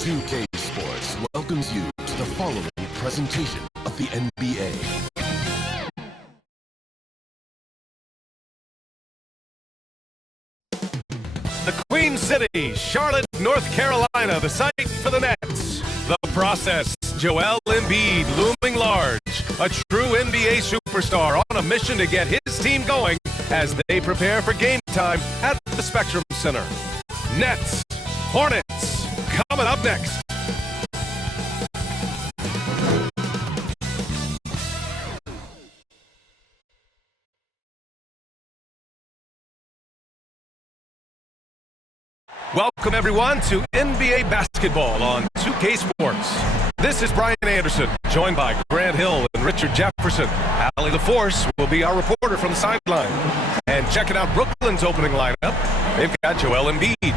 2K Sports welcomes you to the following presentation of the NBA. The Queen City, Charlotte, North Carolina, the site for the Nets. The process, Joel Embiid looming large, a true NBA superstar on a mission to get his team going as they prepare for game time at the Spectrum Center. Nets, Hornets, coming up next. Welcome, everyone, to NBA basketball on 2K Sports. This is Brian Anderson, joined by Grant Hill and Richard Jefferson. Allie LaForce will be our reporter from the sideline. And checking out Brooklyn's opening lineup, they've got Joel Embiid.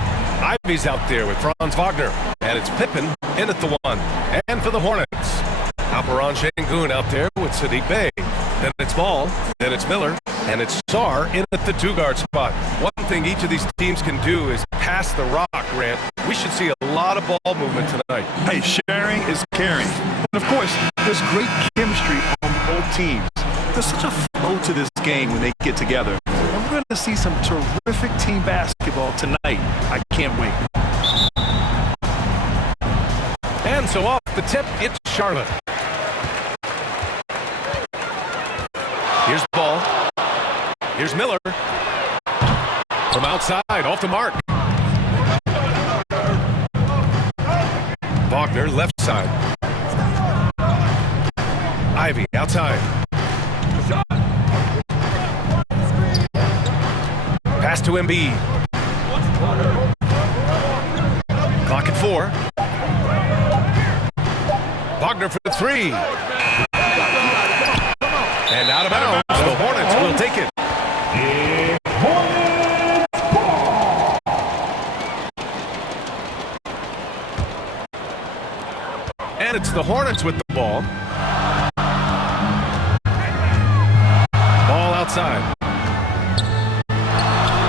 Ivy's out there with Franz Wagner. And it's Pippen in at the 1. And for the Hornets, Alperen Sengun out there with Sadiq Bey. Then it's Ball, then it's Miller, and it's Sarr in at the 2-guard spot. One thing each of these teams can do is pass the rock, Grant. We should see a lot of ball movement tonight. Hey, sharing is caring. And of course, there's great chemistry on both teams. There's such a flow to this game when they get together. And we're going to see some terrific team basketball tonight. I can't wait. And so off the tip, it's Charlotte. Here's the ball. Here's Miller. From outside, off the mark. Wagner, left side. Ivy, outside. Pass to Embiid. Clock at 4. Wagner for the 3. And out of bounds, the Hornets will take it. And it's the Hornets with the ball. Ball outside.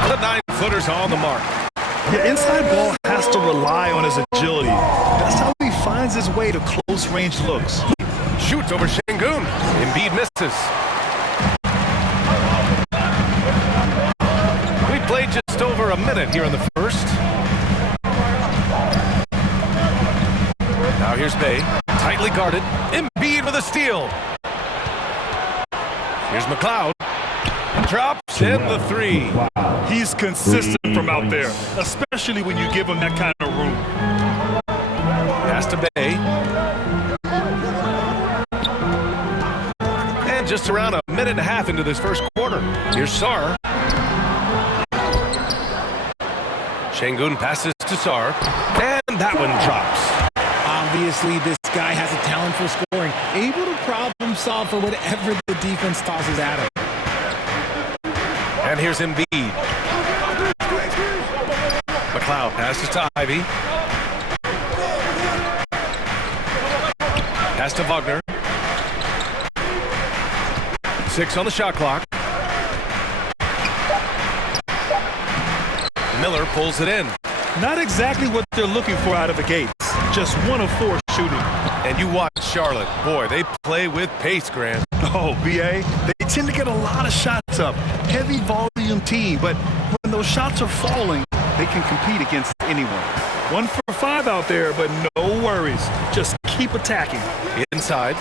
The 9-footer's on the mark. Yeah, inside ball has to rely on his agility. That's how he finds his way to close-range looks. Shoots over Sengun. Embiid misses. We played just over a minute here in the first. Now here's Bey, tightly guarded. Embiid with a steal. Here's McLeod. Drops in the 3. He's consistent from out there, especially when you give him that kind of room. Pass to Bey. And just around a minute and a half into this first quarter. Here's Sarr. Sengun passes to Sarr. And that one drops. Obviously, this guy has a talent for scoring, able to problem solve for whatever the defense tosses at him. And here's Embiid. McLeod passes to Ivy. Pass to Wagner. 6 on the shot clock. Miller pulls it in. Not exactly what they're looking for out of the gates. Just 1 of 4 shooting. And you watch Charlotte. Boy, they play with pace, Grant. Oh, B.A., they tend to get a lot of shots up. Heavy volume team, but when those shots are falling, they can compete against anyone. 1 for 5 out there, but no worries. Just keep attacking. Inside,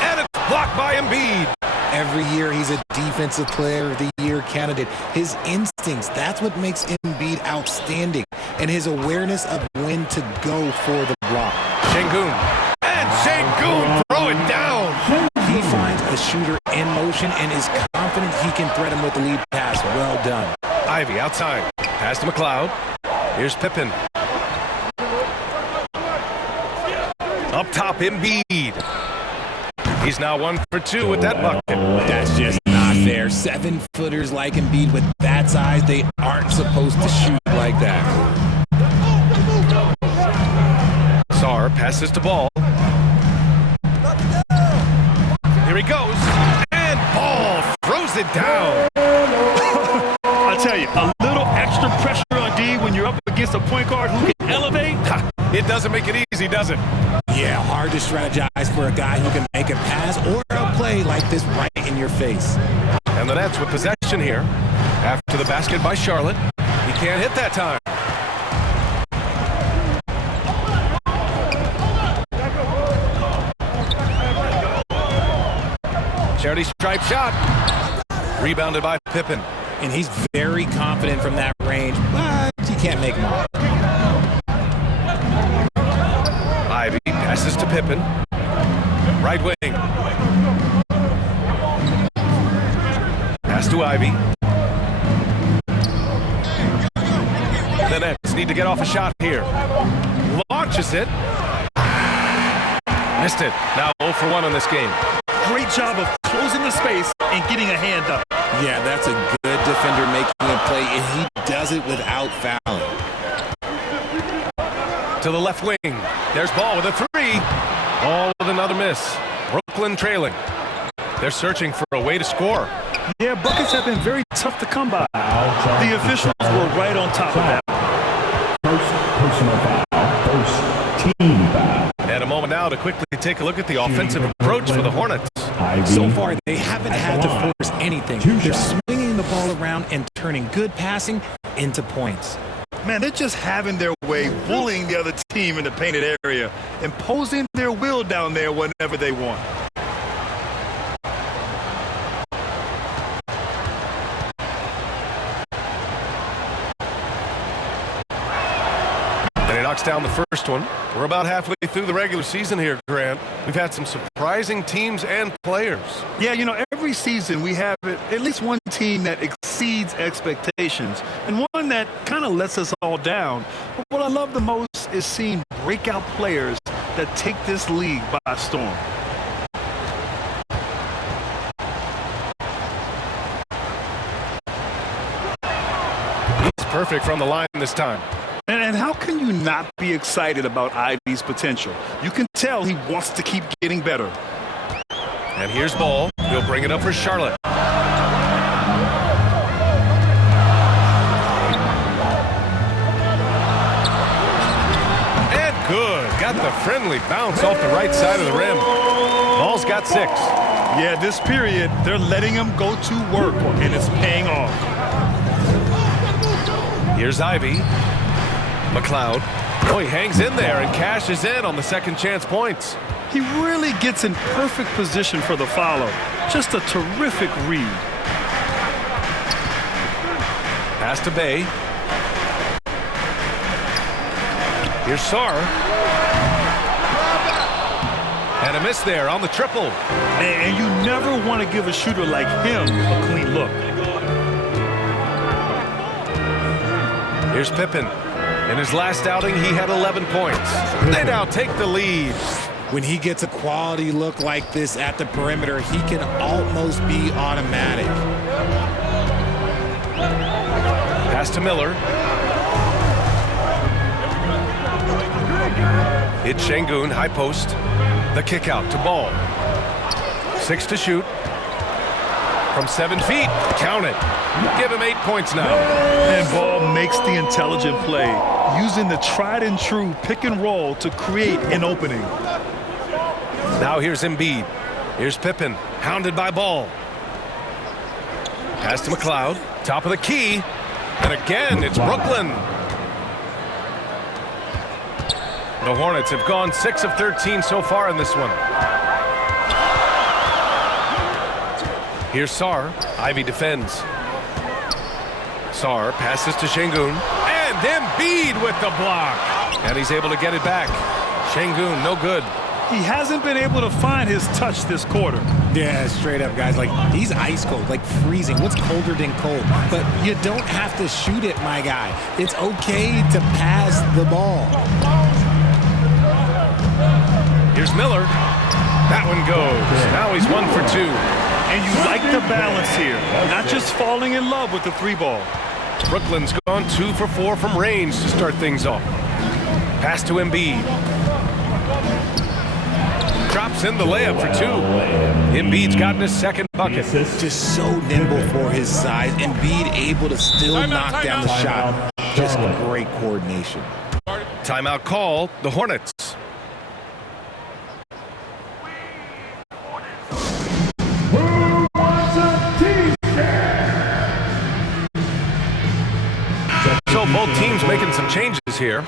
and it's blocked by Embiid. Every year he's a Defensive Player of the Year candidate. His instincts, that's what makes Embiid outstanding. And his awareness of when to go for the block. Sengun. And Sengun throw it down. He finds a shooter in motion and is confident he can threat him with the lead pass. Well done. Ivy outside. Pass to McLeod. Here's Pippen. Up top, Embiid. He's now 1 for 2 with that bucket. That's just not fair. 7-footers like Embiid with that size, they aren't supposed to shoot like that. Sarr passes to Ball. Here he goes. And Ball throws it down. I tell you, a little extra pressure on D when you're up against a point guard who can elevate. It doesn't make it easy, does it? Yeah, hard to strategize for a guy who can make a pass or a play like this right in your face. And the Nets with possession here. After the basket by Charlotte. He can't hit that time. Charity stripe shot. Rebounded by Pippen. And he's very confident from that range, but he can't make more. Ivy passes to Pippen. Right wing. Pass to Ivy. The Nets need to get off a shot here. Launches it. Missed it. Now 0 for 1 in this game. Great job of closing the space and getting a hand up. Yeah, that's a good defender making a play, and he does it without fouling. To the left wing. There's Ball with a three. Ball with another miss. Brooklyn trailing. They're searching for a way to score. Yeah, buckets have been very tough to come by. The officials were right on top of that. First personal foul. First team foul. And a moment now to quickly take a look at the offensive approach for the Hornets. So far, they haven't had to force anything. They're swinging the ball around and turning good passing into points. Man, they're just having their way, bullying the other team in the painted area, imposing their will down there whenever they want. And he knocks down the first one. We're about halfway through the regular season here, Grant. We've had some surprising teams and players. Yeah, you know, every season we have at least one team that exceeds expectations and one that kind of lets us all down. But what I love the most is seeing breakout players that take this league by storm. He's perfect from the line this time. And how can you not be excited about Ivy's potential? You can tell he wants to keep getting better. And here's Ball. He'll bring it up for Charlotte. And good. Got the friendly bounce off the right side of the rim. Ball's got 6. Yeah, this period, they're letting him go to work, and it's paying off. Here's Ivy. McLeod. Oh, he hangs in there and cashes in on the second chance points. He really gets in perfect position for the follow. Just a terrific read. Pass to Bay. Here's Sarr. And a miss there on the triple. And you never want to give a shooter like him a clean look. Here's Pippen. In his last outing, he had 11 points. They now take the lead. When he gets a quality look like this at the perimeter, he can almost be automatic. Pass to Miller. It's Şengün, high post. The kick out to Ball. 6 to shoot. From 7 feet. Count it. Give him 8 points now. And Ball makes the intelligent play, using the tried and true pick and roll to create an opening. Now here's Embiid. Here's Pippen, hounded by Ball. Pass to McLeod. Top of the key. And again, it's Brooklyn. The Hornets have gone 6 of 13 so far in this one. Here's Sarr. Ivy defends. Sarr passes to Şengün. And Embiid with the block. And he's able to get it back. Şengün, no good. He hasn't been able to find his touch this quarter. Yeah, straight up, guys. Like, he's ice cold, like freezing. What's colder than cold? But you don't have to shoot it, my guy. It's okay to pass the ball. Here's Miller. That one goes. Now he's 1 for 2. And you like the balance here. Not just falling in love with the 3-ball. Brooklyn's gone 2 for 4 from range to start things off. Pass to Embiid. Drops in the layup for 2. Embiid's gotten his second bucket. Just so nimble for his size. Embiid able to still knock down the shot. Just great coordination. Timeout call, the Hornets. So both teams making some changes here.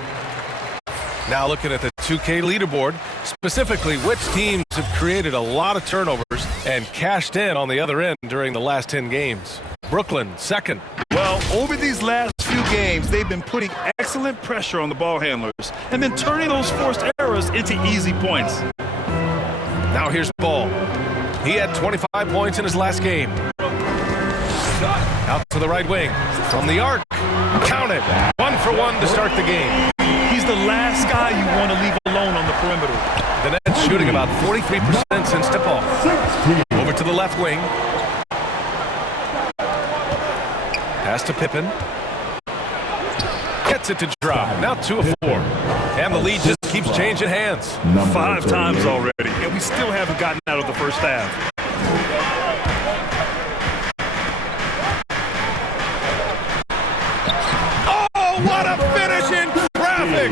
Now looking at the 2K leaderboard, specifically which teams have created a lot of turnovers and cashed in on the other end during the last 10 games. Brooklyn, second. Well, over these last few games, they've been putting excellent pressure on the ball handlers and then turning those forced errors into easy points. Now here's Ball. He had 25 points in his last game. Out to the right wing. From the arc. Count it. 1 for 1 to start the game. He's the last guy you want to leave alone on the perimeter. The Nets shooting about 43% since tip-off. Over to the left wing. Pass to Pippen. Gets it to drop. Now 2 of 4. And the lead just keeps changing hands. 5 times already, and we still haven't gotten out of the first half. Oh, what a finish in traffic!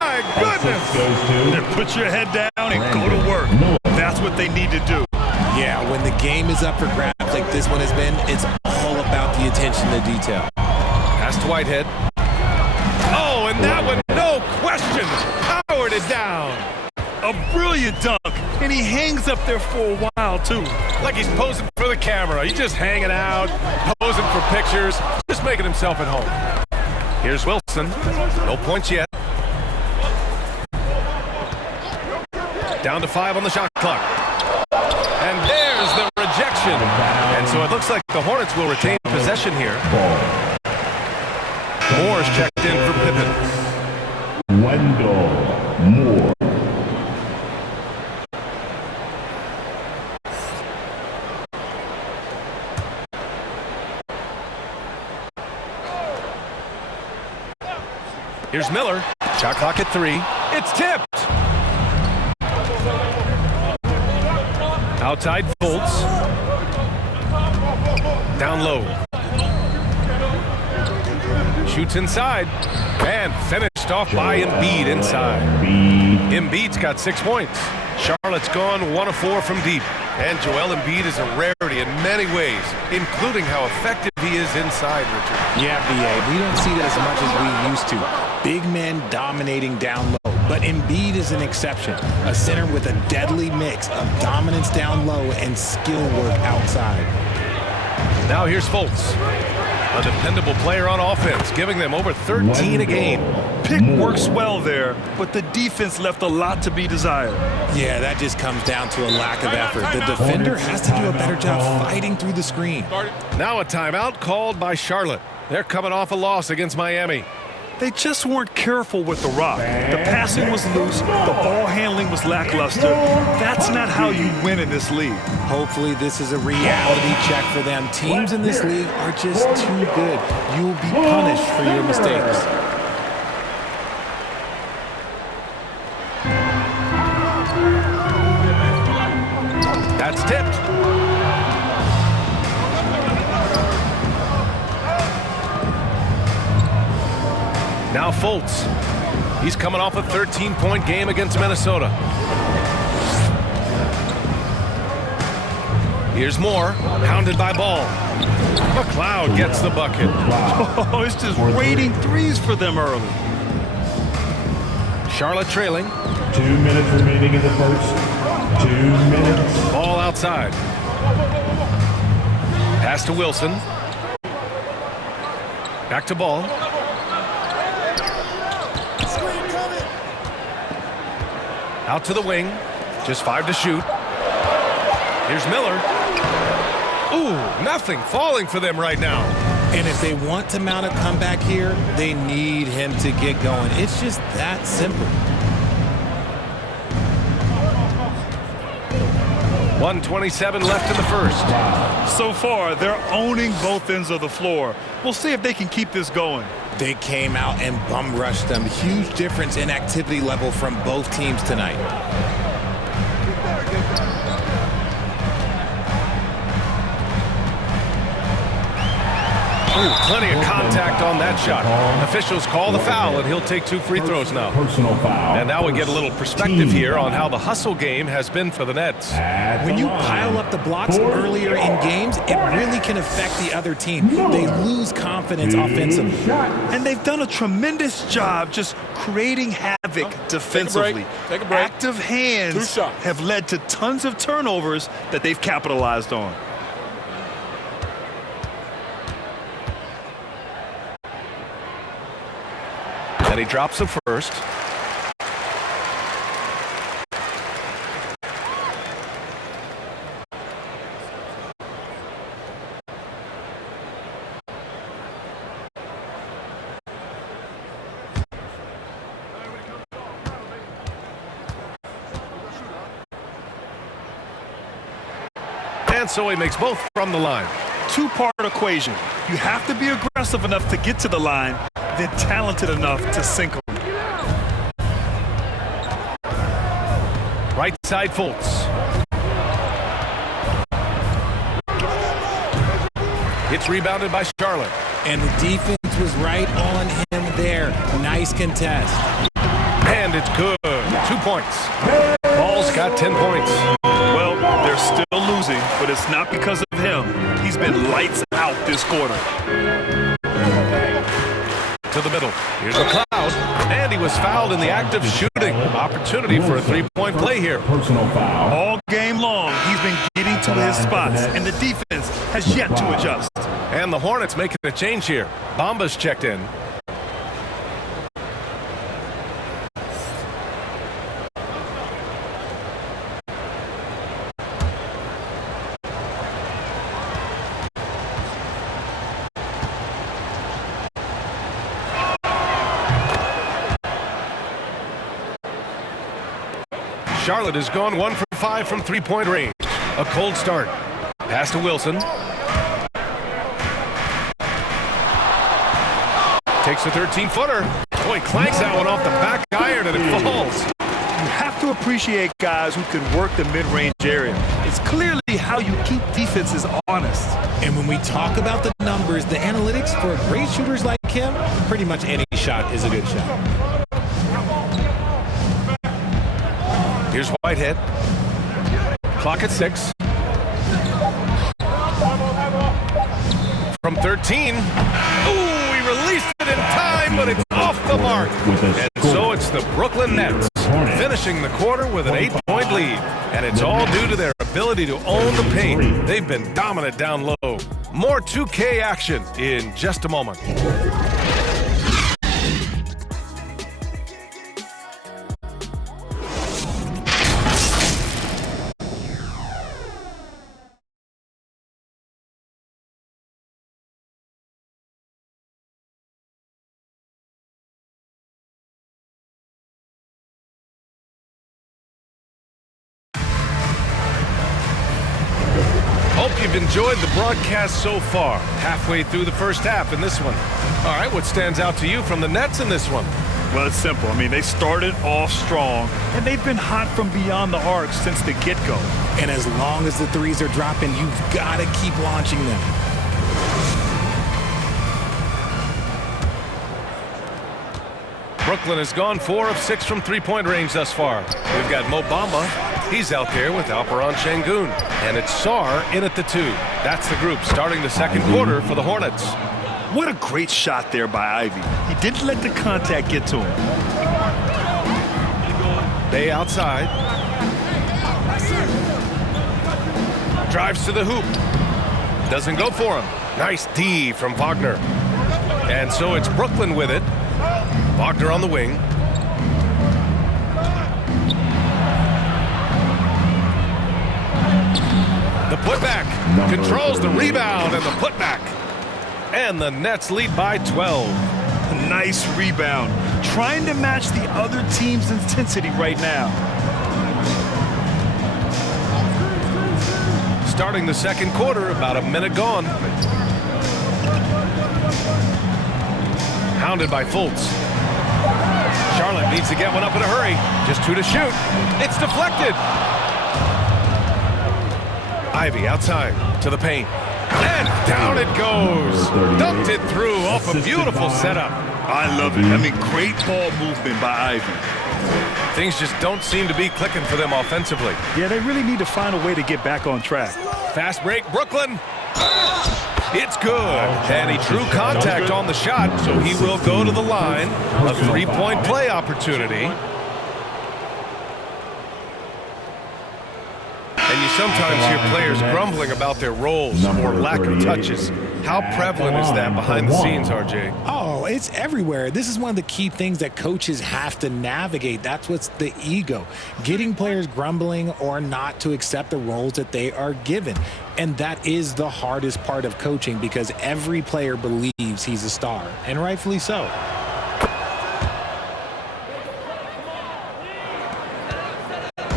My goodness! Then put your head down and go to work. That's what they need to do. Yeah, when the game is up for grabs like this one has been, it's all about the attention to detail. Pass to Whitehead. Oh, and that one, no question, powered it down. A brilliant dunk, and he hangs up there for a while, too. Like he's posing for the camera. He's just hanging out, posing for pictures, just making himself at home. Here's Wilson. No points yet. Down to 5 on the shot clock. And there's the rejection. And so it looks like the Hornets will retain possession here. Moore's checked in for Pippen. Wendell Moore. Here's Miller. Shot clock at 3. It's tipped. Outside Fultz. Down low. Shoots inside. And finished off by Embiid inside. Embiid's got 6 points. Charlotte's gone 1 of 4 from deep. And Joel Embiid is a rarity in many ways, including how effective he is inside, Richard. Yeah, B.A., we don't see that as much as we used to. Big men dominating down low. But Embiid is an exception. A center with a deadly mix of dominance down low and skill work outside. Now here's Fultz. A dependable player on offense, giving them over 13 a game. Pick works well there, but the defense left a lot to be desired. Yeah, that just comes down to a lack of effort. The defender has to do a better job fighting through the screen. Now a timeout called by Charlotte. They're coming off a loss against Miami. They just weren't careful with the rock. The passing was loose. The ball handling was lackluster. That's not how you win in this league. Hopefully this is a reality check for them. Teams in this league are just too good. You will be punished for your mistakes. That's tipped. Now Fultz. He's coming off a 13-point game against Minnesota. Here's Moore, hounded by Ball. McLeod gets the bucket. Oh, it's just raining threes for them early. Charlotte trailing. 2 minutes remaining in the first. 2 minutes. Ball outside. Pass to Wilson. Back to Ball. Out to the wing. Just 5 to shoot. Here's Miller. Ooh, nothing falling for them right now. And if they want to mount a comeback here, they need him to get going. It's just that simple. 1:27 left in the first. So far, they're owning both ends of the floor. We'll see if they can keep this going. They came out and bum rushed them. Huge difference in activity level from both teams tonight. Ooh, plenty of contact on that shot. Officials call the foul, and he'll take 2 free throws now. Personal foul. And now we get a little perspective here on how the hustle game has been for the Nets. When you pile up the blocks earlier in games, it really can affect the other team. They lose confidence offensively. And they've done a tremendous job just creating havoc defensively. Take a break. Active hands have led to tons of turnovers that they've capitalized on. And he drops him first. And so he makes both from the line. Two-part equation. You have to be aggressive enough to get to the line, then talented enough to sink them. Right side Fultz. It's rebounded by Charlotte. And the defense was right on him there. Nice contest. And it's good. 2 points. Ball's got 10 points. Well, they're still losing, but it's not because of him. He's been lights out this quarter. To the middle. Here's the cloud. And he was fouled in the act of shooting. Opportunity for a 3-point play here. Personal foul. All game long, he's been getting to his spots, and the defense has yet to adjust. And the Hornets making a change here. Bamba's checked in. Charlotte has gone 1 for 5 from 3-point range. A cold start. Pass to Wilson. Takes a 13-footer. Boy, clanks that one off the back iron and it falls. You have to appreciate guys who can work the mid-range area. It's clearly how you keep defenses honest. And when we talk about the numbers, the analytics for great shooters like him, pretty much any shot is a good shot. Here's Whitehead. Clock at 6. From 13. Ooh, he released it in time, but it's off the mark. And so it's the Brooklyn Nets finishing the quarter with an 8-point lead. And it's all due to their ability to own the paint. They've been dominant down low. More 2K action in just a moment. Hope you've enjoyed the broadcast so far. Halfway through the first half in this one. All right, what stands out to you from the Nets in this one? Well, it's simple. I mean, they started off strong, and they've been hot from beyond the arc since the get-go. And as long as the threes are dropping, you've got to keep launching them. Brooklyn has gone 4 of 6 from 3-point range thus far. We've got Mo Bamba. He's out there with Alperon Şengün. And it's Sarr in at the 2. That's the group starting the second quarter for the Hornets. What a great shot there by Ivy. He didn't let the contact get to him. Bay outside. Drives to the hoop. Doesn't go for him. Nice D from Wagner. And so it's Brooklyn with it. Wagner on the wing. The putback. Controls the rebound and the putback. And the Nets lead by 12. Nice rebound. Trying to match the other team's intensity right now. Starting the second quarter, about a minute gone. Hounded by Fultz. Charlotte needs to get one up in a hurry. Just 2 to shoot. It's deflected. Ivy outside to the paint. And down it goes. Dumped it through off a beautiful setup. I love it. I mean, great ball movement by Ivy. Things just don't seem to be clicking for them offensively. Yeah, they really need to find a way to get back on track. Fast break, Brooklyn. It's good. And he drew contact on the shot, so he will go to the line. A three-point play opportunity. And you sometimes hear players grumbling about their roles or lack of touches. How prevalent is that behind the scenes, RJ? Oh, it's everywhere. This is one of the key things that coaches have to navigate. That's what's the ego. Getting players grumbling or not to accept the roles that they are given. And that is the hardest part of coaching because every player believes he's a star, and rightfully so.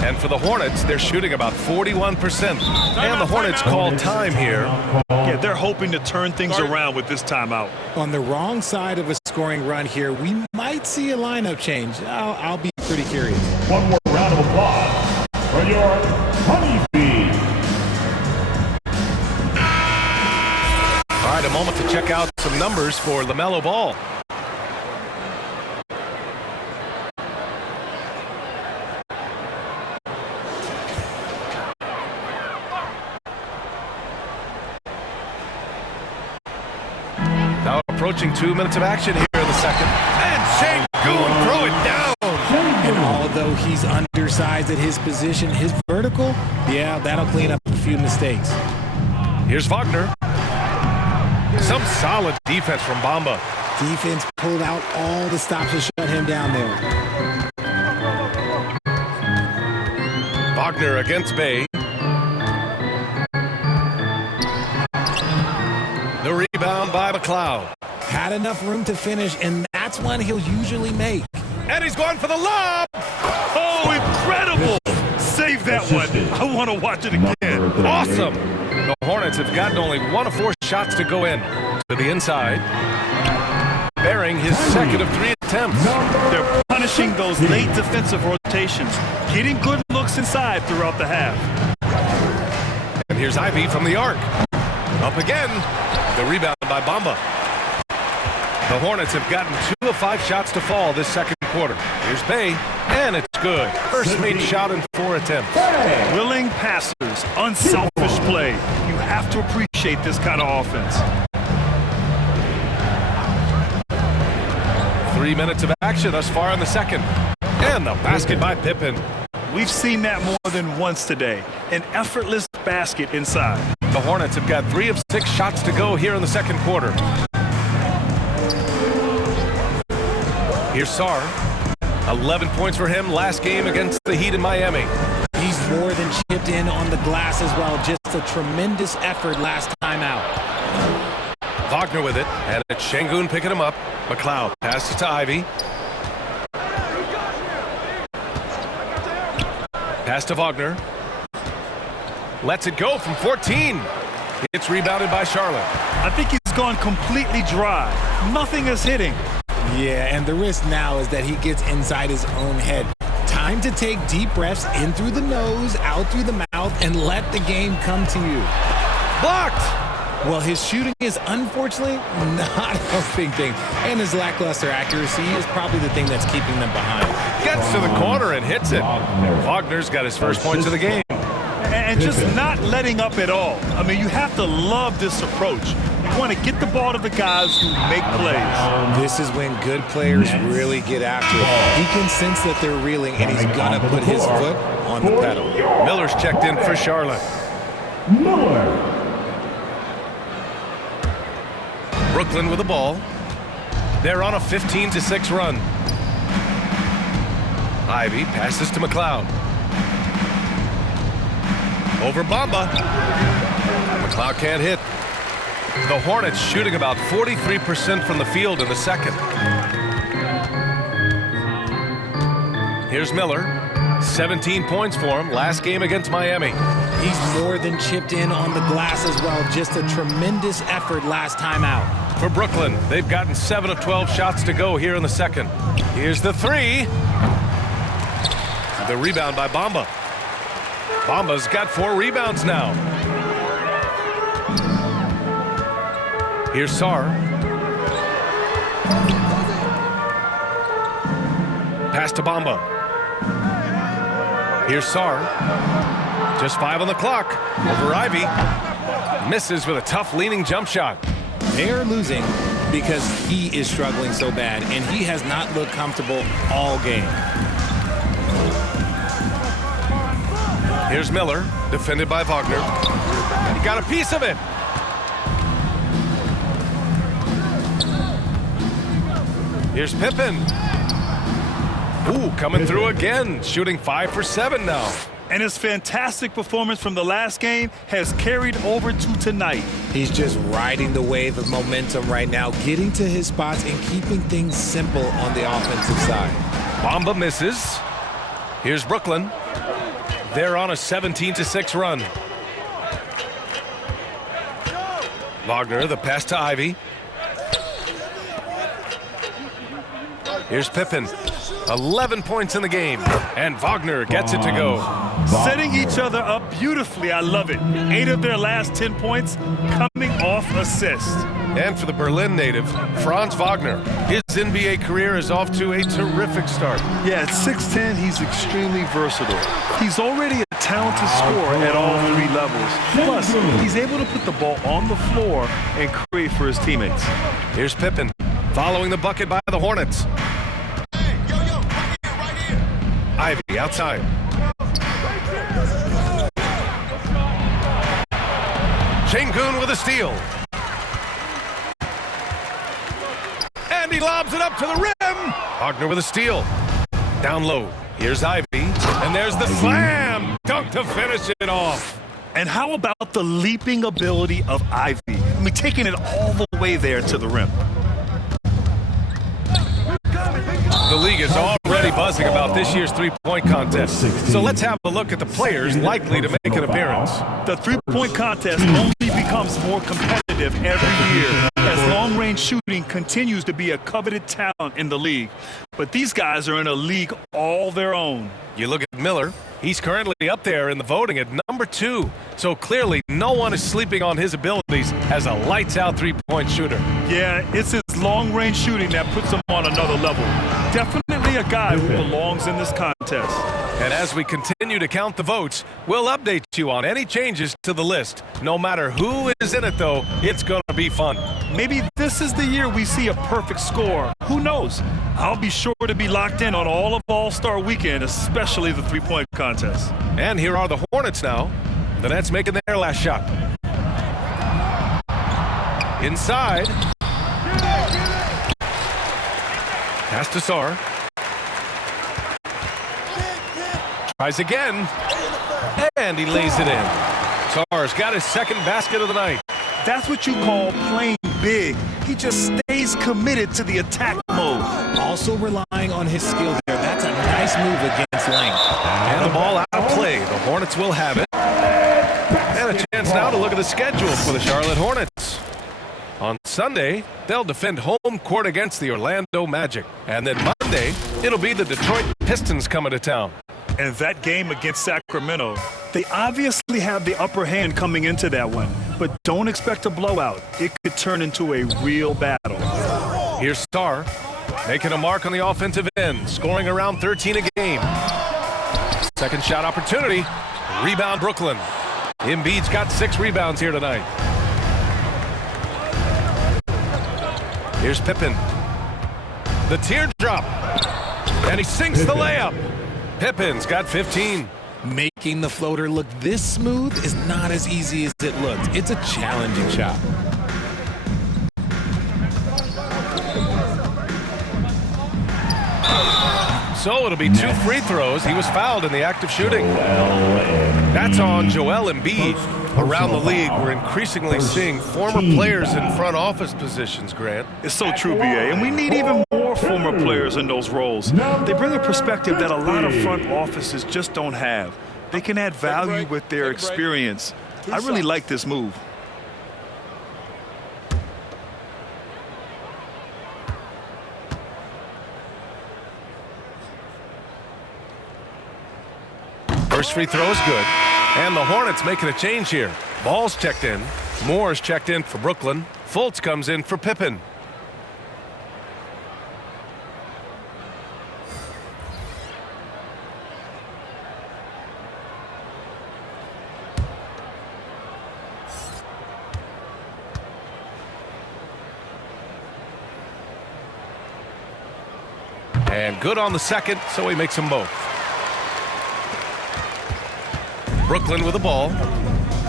And for the Hornets, they're shooting about 41%. And the Hornets call time here. Yeah, they're hoping to turn things around with this timeout. On the wrong side of a scoring run here, we might see a lineup change. I'll be pretty curious. One more round of applause for your honeybee. All right, a moment to check out some numbers for LaMelo Ball. Now approaching 2 minutes of action here in the second. And Şengün throw it down. And although he's undersized at his position, his vertical, yeah, that'll clean up a few mistakes. Here's Wagner. Some solid defense from Bamba. Defense pulled out all the stops to shut him down there. Wagner against Bay. The rebound by McLeod. Had enough room to finish, and that's one he'll usually make. And he's going for the lob. Oh, incredible! Save that one. I want to watch it again. Awesome. The Hornets have gotten only 1 of 4 shots to go in. To the inside. Bearing his second of 3 attempts. They're punishing those late defensive rotations, getting good looks inside throughout the half. And here's Ivy from the arc. Up again. The rebound by Bamba. The Hornets have gotten 2 of 5 shots to fall this second quarter. Here's Bay, and it's good. First made shot in 4 attempts. Willing passers, unselfish play. You have to appreciate this kind of offense. 3 minutes of action thus far in the second. And the basket by Pippen. We've seen that more than once today. An effortless basket inside. The Hornets have got 3 of 6 shots to go here in the second quarter. Here's Sarr. 11 points for him last game against the Heat in Miami. He's more than chipped in on the glass as well. Just a tremendous effort last time out. Wagner with it, and it's Şengün picking him up. McLeod passes to Ivy. Pass to Wagner. Lets it go from 14. It's rebounded by Charlotte. I think he's gone completely dry. Nothing is hitting. Yeah, and the risk now is that he gets inside his own head. Time to take deep breaths in through the nose, out through the mouth, and let the game come to you. Blocked! Well, his shooting is unfortunately not helping things, and his lackluster accuracy is probably the thing that's keeping them behind. Gets to the corner and hits it. Wagner's got his first points of the game. And just not letting up at all. I mean, you have to love this approach. You want to get the ball to the guys who make plays. This is when good players really get after it. He can sense that they're reeling, and he's going to put his foot on the pedal. Miller's checked in for Charlotte. Miller. Brooklyn with the ball. They're on a 15-6 run. Ivy passes to McLeod. Over Bamba. McLeod can't hit. The Hornets shooting about 43% from the field in the second. Here's Miller. 17 points for him last game against Miami. He's more than chipped in on the glass as well. Just a tremendous effort last time out. For Brooklyn, they've gotten 7 of 12 shots to go here in the second. Here's the 3. The rebound by Bamba. Bamba's got 4 rebounds now. Here's Sarr. Pass to Bamba. Here's Sarr. Just 5 on the clock. Over Ivy. Misses with a tough leaning jump shot. They're losing because he is struggling so bad, and he has not looked comfortable all game. Here's Miller, defended by Wagner. He got a piece of it. Here's Pippen. Ooh, coming through again, shooting 5 for 7 now. And his fantastic performance from the last game has carried over to tonight. He's just riding the wave of momentum right now, getting to his spots and keeping things simple on the offensive side. Bamba misses. Here's Brooklyn. They're on a 17-6 run. Wagner, the pass to Ivy. Here's Pippen. 11 points in the game, and Wagner gets it to go. Setting each other up beautifully. I love it. 8 of their last 10 points coming off assists. And for the Berlin native, Franz Wagner, his NBA career is off to a terrific start. Yeah, at 6'10", he's extremely versatile. He's already a talented scorer at all 3 levels. Plus, he's able to put the ball on the floor and create for his teammates. Here's Pippen, following the bucket by the Hornets. Ivy outside. Şengün with a steal. And he lobs it up to the rim. Wagner with a steal. Down low. Here's Ivy. And there's the slam. Dunk to finish it off. And how about the leaping ability of Ivy? I mean, taking it all the way there to the rim. The league is already buzzing about this year's three-point contest. So let's have a look at the players likely to make an appearance. The three-point contest only becomes more competitive every year as long-range shooting continues to be a coveted talent in the league. But these guys are in a league all their own. You look at Miller. He's currently up there in the voting at number 2. So clearly no one is sleeping on his abilities as a lights-out three-point shooter. Yeah, it's his long-range shooting that puts him on another level. Definitely a guy who belongs in this contest. And as we continue to count the votes, we'll update you on any changes to the list. No matter who is in it, though, it's going to be fun. Maybe this is the year we see a perfect score. Who knows? I'll be sure to be locked in on all of All-Star Weekend, especially the three-point contest. And here are the Hornets now. The Nets making their last shot. Inside. Pass to Sarr. Tries again. And he lays it in. Sarr's got his second basket of the night. That's what you call playing big. He just stays committed to the attack mode. Also relying on his skill there. That's a nice move against length. And the ball out of play. The Hornets will have it. And a chance now to look at the schedule for the Charlotte Hornets. On Sunday, they'll defend home court against the Orlando Magic. And then Monday, it'll be the Detroit Pistons coming to town. And that game against Sacramento, they obviously have the upper hand coming into that one. But don't expect a blowout. It could turn into a real battle. Here's Sarr, making a mark on the offensive end, scoring around 13 a game. Second shot opportunity. Rebound Brooklyn. Embiid's got 6 rebounds here tonight. Here's Pippen. The teardrop. And he sinks the layup. Pippen's got 15. Making the floater look this smooth is not as easy as it looks. It's a challenging shot. So it'll be 2 free throws. He was fouled in the act of shooting. That's on Joel Embiid. Around the league, we're increasingly seeing former players in front office positions, Grant. It's so true, BA, and we need even more former players in those roles. They bring a perspective that a lot of front offices just don't have. They can add value with their experience. I really like this move. First free throw is good. And the Hornets making a change here. Ball's checked in. Moore's checked in for Brooklyn. Fultz comes in for Pippen. And good on the second, so he makes them both. Brooklyn with the ball.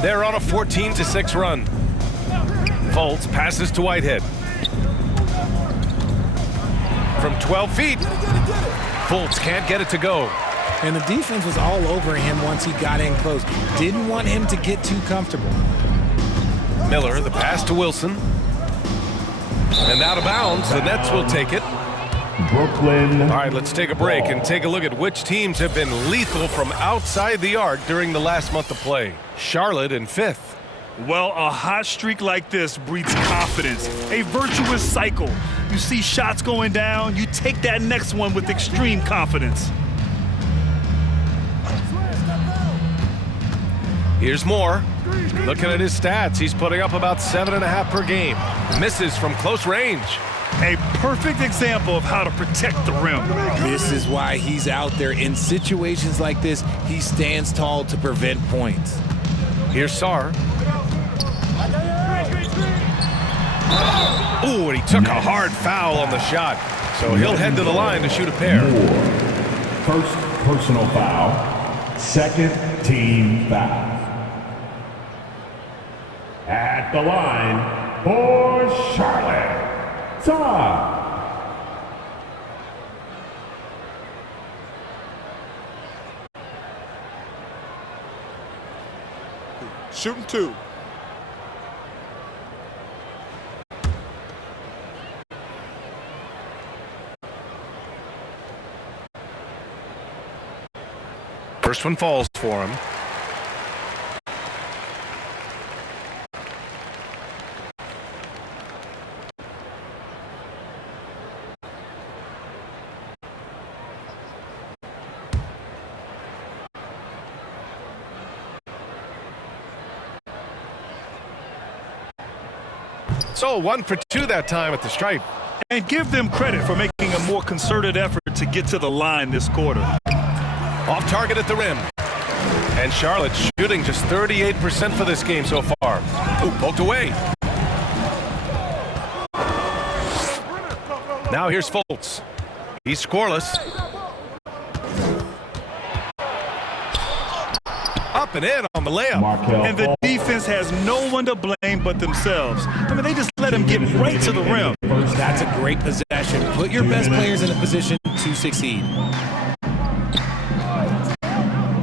They're on a 14-6 run. Fultz passes to Whitehead. From 12 feet, Fultz can't get it to go. And the defense was all over him once he got in close. Didn't want him to get too comfortable. Miller, the pass to Wilson. And out of bounds, the Nets will take it. Brooklyn. All right, let's take a break and take a look at which teams have been lethal from outside the arc during the last month of play. Charlotte in 5th. Well, a hot streak like this breeds confidence, a virtuous cycle. You see shots going down, you take that next one with extreme confidence. Here's Moore. Looking at his stats, he's putting up about 7.5 per game. Misses from close range. A perfect example of how to protect the rim. This is why he's out there. In situations like this, he stands tall to prevent points. Here's Sarr. Ooh, and he took a hard foul on the shot. So he'll head to the line to shoot a pair. First personal foul. Second team foul. At the line for Charlotte. Shooting 2. First one falls for him. So 1 for 2 that time at the stripe. And give them credit for making a more concerted effort to get to the line this quarter. Off target at the rim. And Charlotte shooting just 38% for this game so far. Ooh, poked away. Now here's Fultz. He's scoreless. Up and in on the layup. And the defense has no one to blame but themselves. I mean, they just let him get right to the rim. That's a great possession. Put your best players in a position to succeed.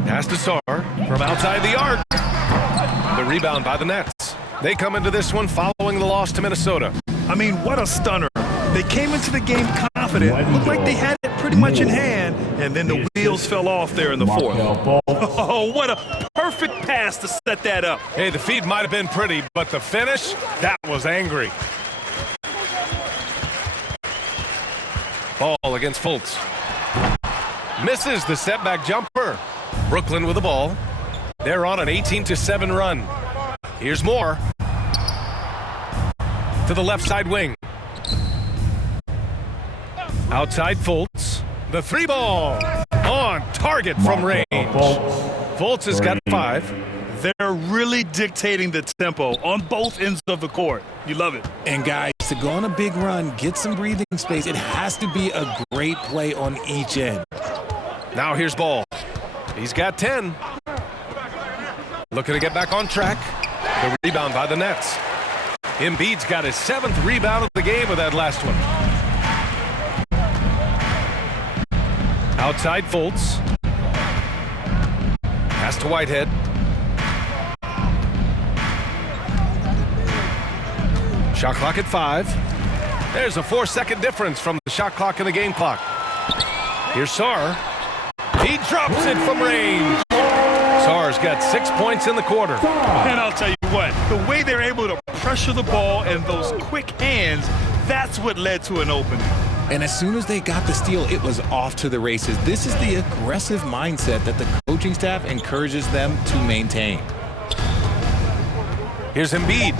Pass to Sarr from outside the arc. The rebound by the Nets. They come into this one following the loss to Minnesota. I mean, what a stunner. They came into the game confident, looked like they had it pretty much in hand, and then the wheels fell off there in the fourth. Oh, what a perfect pass to set that up. Hey, the feed might have been pretty, but the finish, that was angry. Ball against Fultz. Misses the setback jumper. Brooklyn with the ball. They're on an 18-7 run. Here's Moore. To the left side wing. Outside Fultz. The 3 ball. On target from range. Fultz has got 5. They're really dictating the tempo on both ends of the court. You love it. And guys, to go on a big run, get some breathing space, it has to be a great play on each end. Now here's Ball. He's got 10. Looking to get back on track. The rebound by the Nets. Embiid's got his 7th rebound of the game with that last one. Outside Fultz. Pass to Whitehead. Shot clock at 5. There's a 4-second difference from the shot clock and the game clock. Here's Sarr. He drops it from range. Sarr's got 6 points in the quarter. And I'll tell you what, the way they're able to pressure the ball and those quick hands, that's what led to an opening. And as soon as they got the steal, it was off to the races. This is the aggressive mindset that the coaching staff encourages them to maintain. Here's Embiid.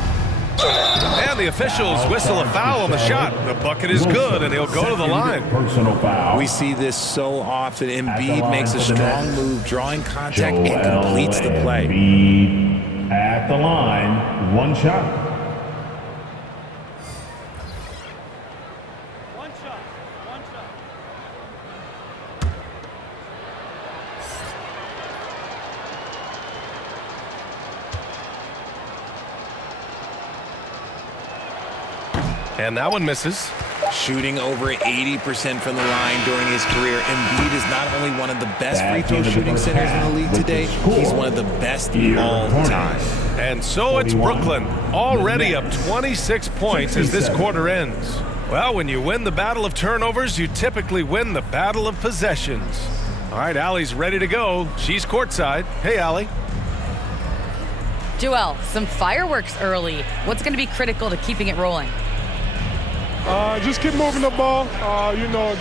And the officials whistle a foul on the shot. The bucket is good, and he'll go to the line. Personal foul. We see this so often. Embiid makes a strong move, drawing contact, and completes the play. Embiid at the line, one shot. And that one misses. Shooting over 80% from the line during his career, Embiid is not only one of the best free throw shooting centers in the league today, he's one of the best all time. And so it's Brooklyn, already up 26 points as this quarter ends. Well, when you win the battle of turnovers, you typically win the battle of possessions. All right, Allie's ready to go. She's courtside. Hey, Allie. Joel, some fireworks early. What's going to be critical to keeping it rolling? Just keep moving the ball,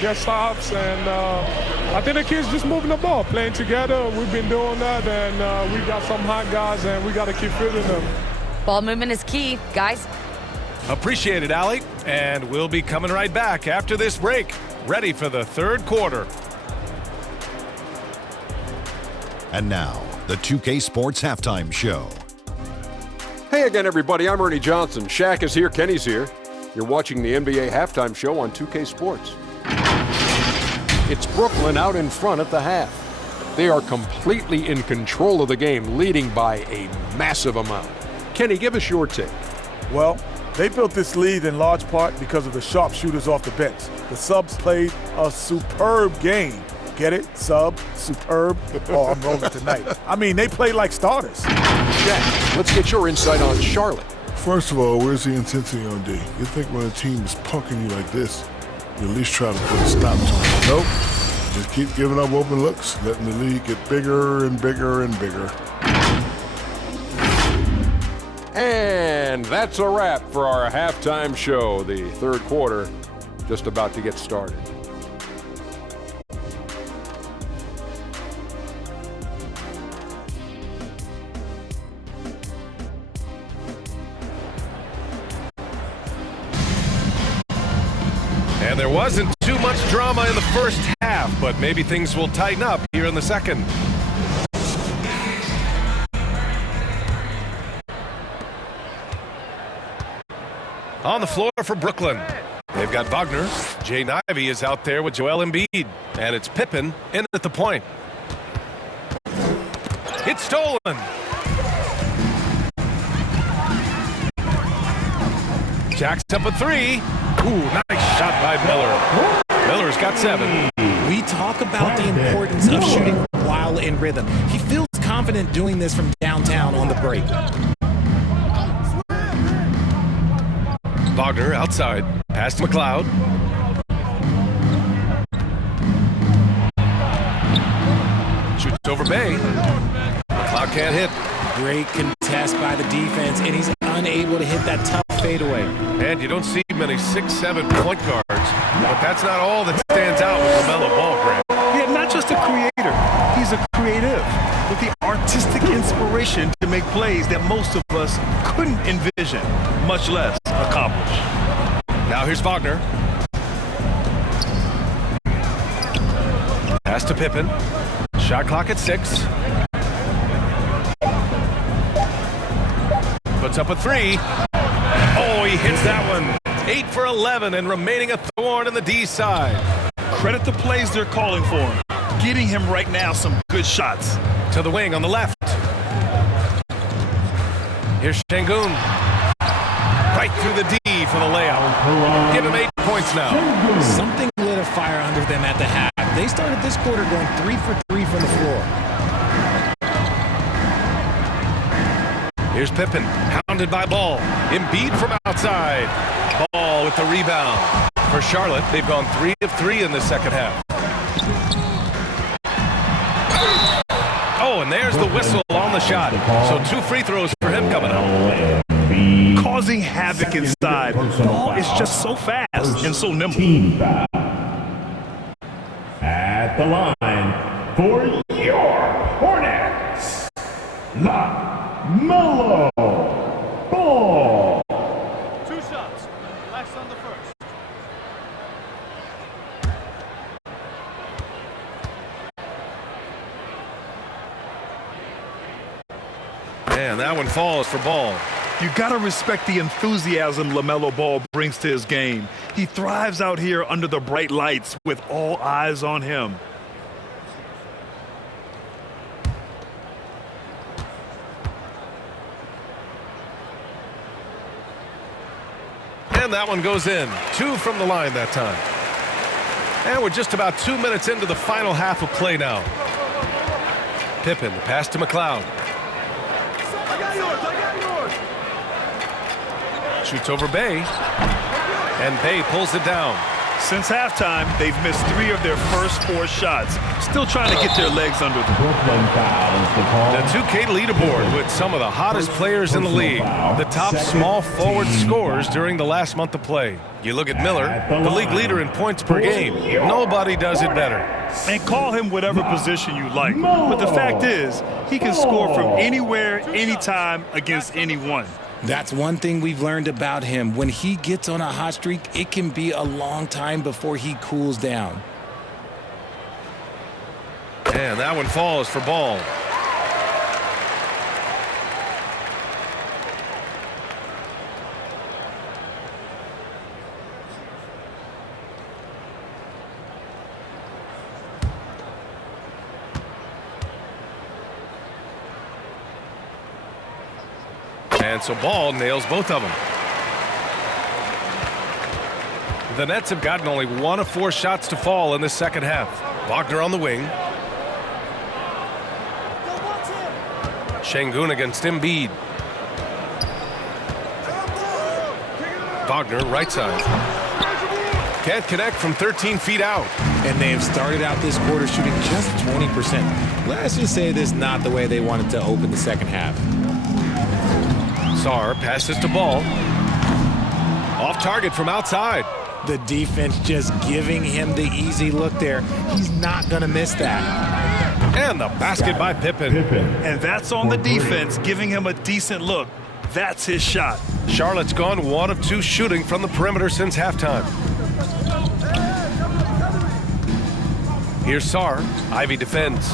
get stops, and I think the kids just moving the ball, playing together. We've been doing that, and we got some hot guys, and we got to keep fitting them. Ball movement is key, guys. Appreciate it, Allie. And we'll be coming right back after this break, ready for the third quarter. And now, the 2K Sports Halftime Show. Hey again, everybody. I'm Ernie Johnson. Shaq is here. Kenny's here. You're watching the NBA Halftime Show on 2K Sports. It's Brooklyn out in front at the half. They are completely in control of the game, leading by a massive amount. Kenny, give us your take. Well, they built this lead in large part because of the sharpshooters off the bench. The subs played a superb game. Get it? Sub, superb. Oh, I'm rolling tonight. I mean, they played like starters. Shaq, let's get your insight on Charlotte. First of all, where's the intensity on D? You think when a team is punking you like this, you at least try to put a stop to it. Nope. Just keep giving up open looks, letting the lead get bigger and bigger and bigger. And that's a wrap for our halftime show. The third quarter just about to get started. And there wasn't too much drama in the first half, but maybe things will tighten up here in the second. On the floor for Brooklyn, they've got Wagner. Jay Nivey is out there with Joel Embiid. And it's Pippen in at the point. It's stolen. Jacks up a three. Ooh, nice shot by Miller. Miller's got 7. We talk about the importance of shooting while in rhythm. He feels confident doing this from downtown on the break. Wagner outside. Pass to McLeod. Shoots over Bay. McLeod can't hit. Great contest by the defense, and he's unable to hit that tough fadeaway. And you don't see many 6'7" point guards, but that's not all that stands out with LaMelo Ball, Grant. Yeah, not just a creator. He's a creative with the artistic inspiration to make plays that most of us couldn't envision, much less accomplish. Now here's Wagner. Pass to Pippen. Shot clock at 6. Puts up a 3. Oh, he hits that one. 8 for 11 and remaining a thorn in the D side. Credit the plays they're calling for him. Getting him right now some good shots. To the wing on the left. Here's Şengün. Right through the D for the layup. Give him 8 points now. Something lit a fire under them at the half. They started this quarter going 3 for 3 from the floor. Here's Pippen, hounded by Ball. Embiid from outside. Ball with the rebound. For Charlotte, they've gone 3 of 3 in the second half. Oh, and there's the whistle on the shot. So 2 free throws for him coming up. Causing havoc inside. Ball is just so fast and so nimble. At the line for your Hornets, LaMelo Ball. And that one falls for Ball. You got to respect the enthusiasm LaMelo Ball brings to his game. He thrives out here under the bright lights with all eyes on him. And that one goes in. 2 from the line that time. And we're just about 2 minutes into the final half of play now. Pippen, the pass to McLeod. Shoots over Bay. And Bay pulls it down. Since halftime, they've missed 3 of their first 4 shots. Still trying to get their legs under them. The 2K leaderboard with some of the hottest players in the league. The top small forward scorers during the last month of play. You look at Miller, the league leader in points per game. Nobody does it better. And call him whatever position you like. But the fact is, he can score from anywhere, anytime, against anyone. That's one thing we've learned about him. When he gets on a hot streak, it can be a long time before he cools down. And that one falls for Ball. And so Ball nails both of them. The Nets have gotten only 1 of 4 shots to fall in the second half. Wagner on the wing. Şengün against Embiid. Wagner right side. Can't connect from 13 feet out. And they have started out this quarter shooting just 20%. Let's just say this is not the way they wanted to open the second half. Sarr passes to Ball. Off target from outside. The defense just giving him the easy look there. He's not going to miss that. And the basket by Pippen. And that's on the defense, giving him a decent look. That's his shot. Charlotte's gone 1 of 2 shooting from the perimeter since halftime. Here's Sarr. Ivy defends.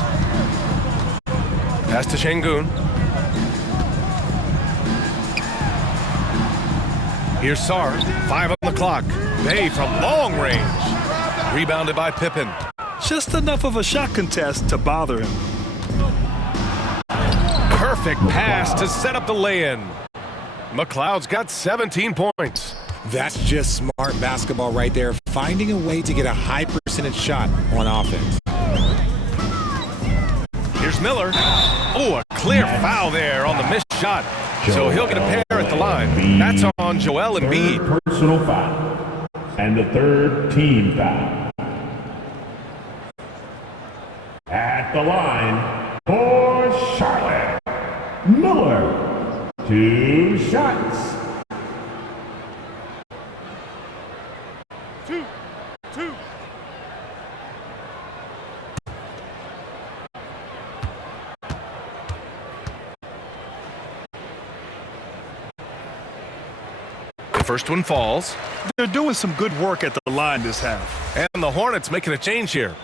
Pass to Şengün. Here's Sarr. 5 on the clock. Bay from long range. Rebounded by Pippen. Just enough of a shot contest to bother him. Perfect pass to set up the lay-in. McLeod's got 17 points. That's just smart basketball right there. Finding a way to get a high percentage shot on offense. Here's Miller. Oh, a clear foul there on the missed shot. So he'll get a pair at the line. That's on Joel Embiid. Personal foul. And the 3rd team foul. At the line for Charlotte, Miller. 2 shots. 2. The first one falls. They're doing some good work at the line this half. And the Hornets making a change here.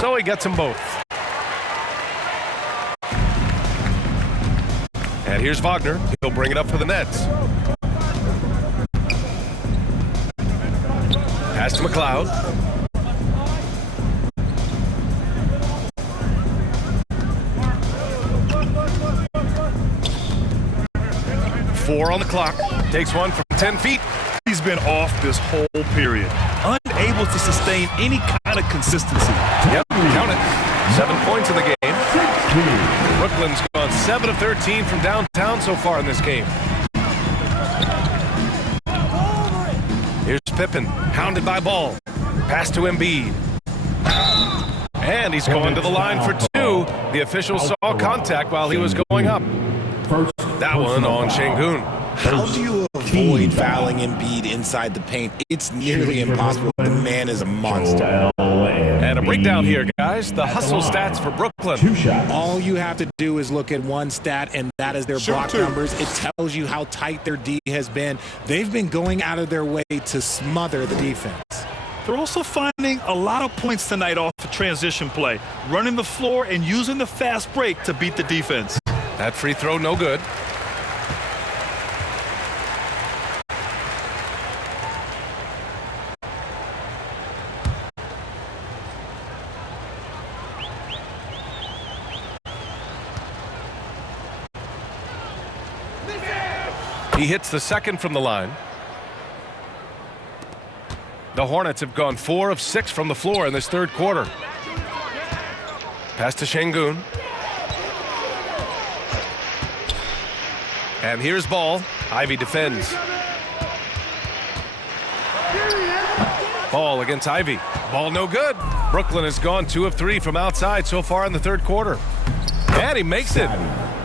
So he gets them both. And here's Wagner. He'll bring it up for the Nets. Pass to McLeod. Four on the clock. Takes one from 10 feet. He's been off this whole period. Unable to sustain any kind of consistency. Yep, count it. 7 points in the game. Brooklyn's gone 7 of 13 from downtown so far in this game. Here's Pippen, hounded by Ball. Pass to Embiid. And he's going to the line for 2. The official saw contact while he was going up. That one on Şengün. How do you avoid fouling Embiid inside the paint? It's nearly impossible. The man is a monster. And a breakdown here, guys. The hustle stats for Brooklyn. 2 shots. All you have to do is look at one stat, and that is their block numbers. It tells you how tight their D has been. They've been going out of their way to smother the defense. They're also finding a lot of points tonight off the transition play, running the floor and using the fast break to beat the defense. That free throw, no good. He hits the second from the line. The Hornets have gone 4 of 6 from the floor in this third quarter. Pass to Şengün. And here's Ball. Ivy defends. Ball against Ivy. Ball no good. Brooklyn has gone 2 of 3 from outside so far in the third quarter. And he makes it.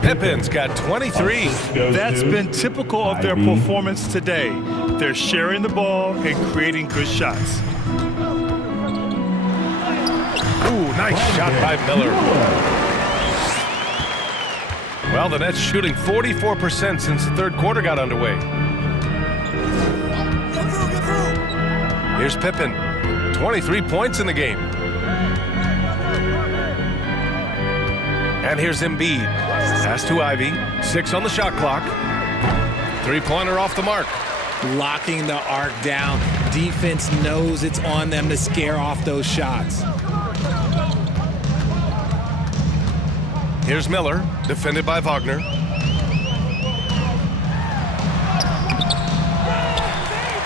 Pippin's got 23. That's been typical of their performance today. They're sharing the ball and creating good shots. Ooh, nice shot by Miller. Well, the Nets shooting 44% since the third quarter got underway. Here's Pippen. 23 points in the game. And here's Embiid. Pass to Ivy. 6 on the shot clock. 3-pointer off the mark. Locking the arc down. Defense knows it's on them to scare off those shots. Here's Miller, defended by Wagner.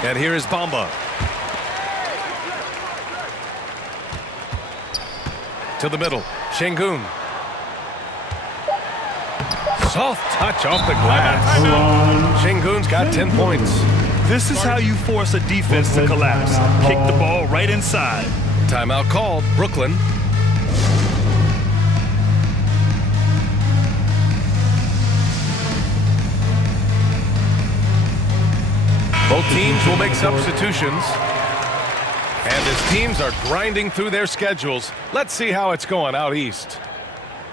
And here is Bamba. To the middle. Şengün. Soft touch off the glass. Şengün's got 10 points. This is how you force a defense to collapse. Kick the ball right inside. Timeout called. Brooklyn. Both teams will make substitutions. And as teams are grinding through their schedules, let's see how it's going out east.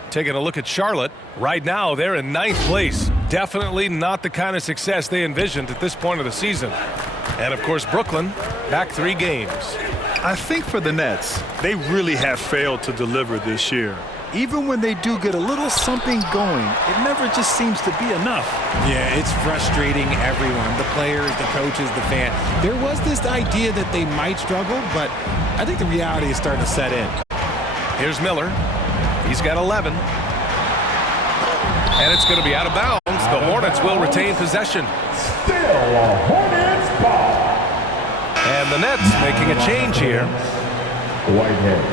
Taking a look at Charlotte. Right now, they're in 9th place. Definitely not the kind of success they envisioned at this point of the season. And, of course, Brooklyn, back 3 games. I think for the Nets, they really have failed to deliver this year. Even when they do get a little something going, it never just seems to be enough. Yeah, it's frustrating everyone, the players, the coaches, the fan. There was this idea that they might struggle, but I think the reality is starting to set in. Here's Miller. He's got 11. And it's going to be out of bounds. The Hornets will retain possession. Still a Hornets ball. And the Nets making a change here. Whitehead.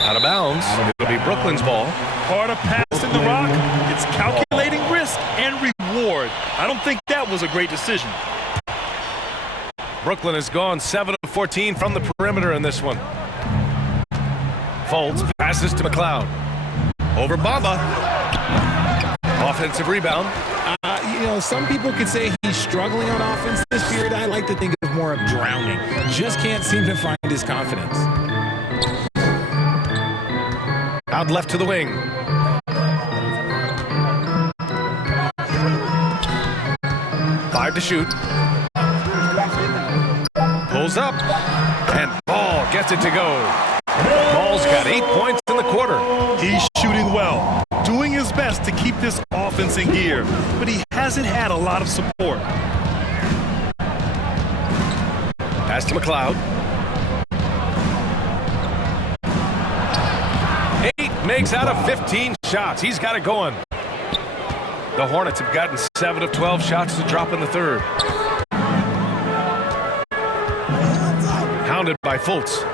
Out of bounds. It'll be Brooklyn's ball. Part of passing the rock, it's calculating risk and reward. I don't think that was a great decision. Brooklyn has gone 7 of 14 from the perimeter in this one. Fultz passes to McLeod. Over Bamba. Offensive rebound. Some people could say he's struggling on offense this period. I like to think of more of drowning. Just can't seem to find his confidence. Out left to the wing. Five to shoot. Pulls up. And Ball gets it to go. Ball's got 8 points in the quarter. He's shooting well, doing his best to keep this offense in gear, but he hasn't had a lot of support. Pass to McLeod. 8 makes out of 15 shots. He's got it going. The Hornets have gotten 7 of 12 shots to drop in the third. Hounded by Fultz.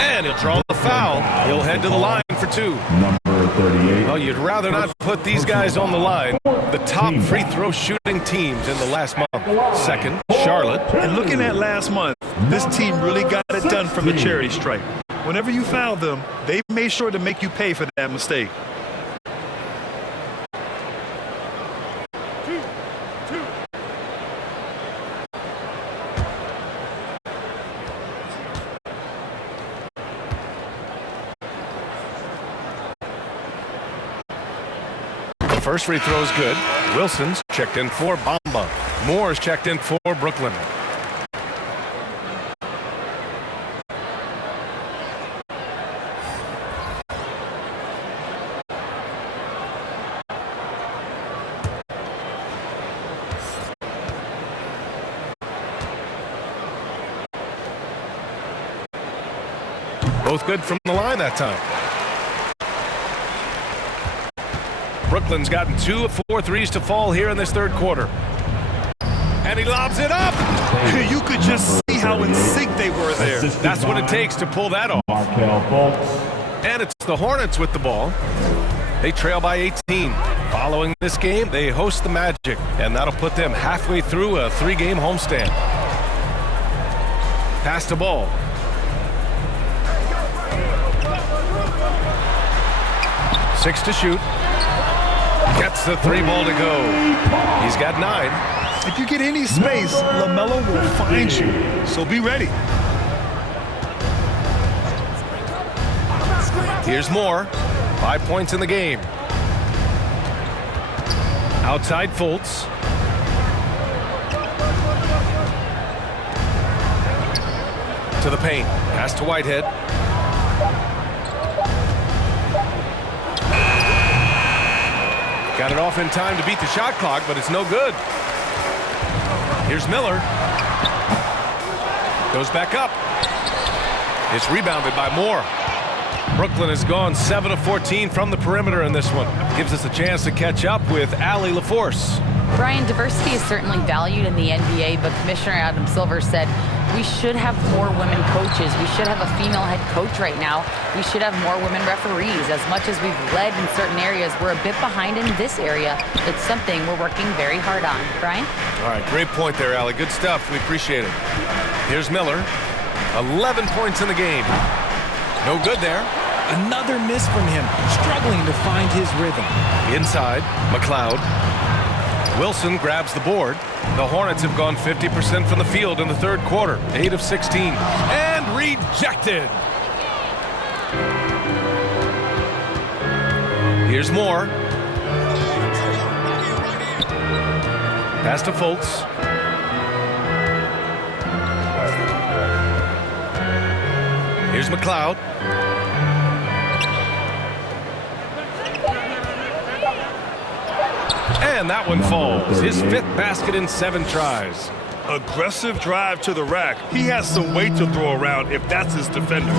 And he'll draw the foul. He'll head to the line for 2. Number 38. Well, you'd rather not put these guys on the line. The top free throw shooting teams in the last month. Second, Charlotte. And looking at last month, this team really got it done from the charity stripe. Whenever you foul them, they made sure to make you pay for that mistake. First free throw is good. Wilson's checked in for Bamba. Moore's checked in for Brooklyn. Both good from the line that time. Brooklyn's gotten 2 of 4 threes to fall here in this third quarter. And he lobs it up. You could just see how in sync they were there. That's what it takes to pull that off. And it's the Hornets with the ball. They trail by 18. Following this game, they host the Magic, and that'll put them halfway through a 3-game homestand. Pass the ball. Six to shoot. Gets the 3 ball to go. He's got 9. If you get any space, LaMelo will find you, so be ready. Here's Moore. 5 points in the game. Outside Fultz. To the paint. Pass to Whitehead. Got it off in time to beat the shot clock, but it's no good. Here's Miller. Goes back up. It's rebounded by Moore. Brooklyn has gone 7 of 14 from the perimeter in this one. Gives us a chance to catch up with Allie LaForce. Brian, diversity is certainly valued in the NBA, but Commissioner Adam Silver said we should have more women coaches. We should have a female head coach right now. We should have more women referees. As much as we've led in certain areas, we're a bit behind in this area. It's something we're working very hard on. Brian? All right, great point there, Allie. Good stuff. We appreciate it. Here's Miller. 11 points in the game. No good there. Another miss from him, struggling to find his rhythm. Inside, McLeod. Wilson grabs the board. The Hornets have gone 50% from the field in the third quarter. 8 of 16. And rejected. Here's Moore. Pass to Fultz. Here's McLeod. And that one falls. His 5th basket in 7 tries. Aggressive drive to the rack. He has some weight to throw around if that's his defender.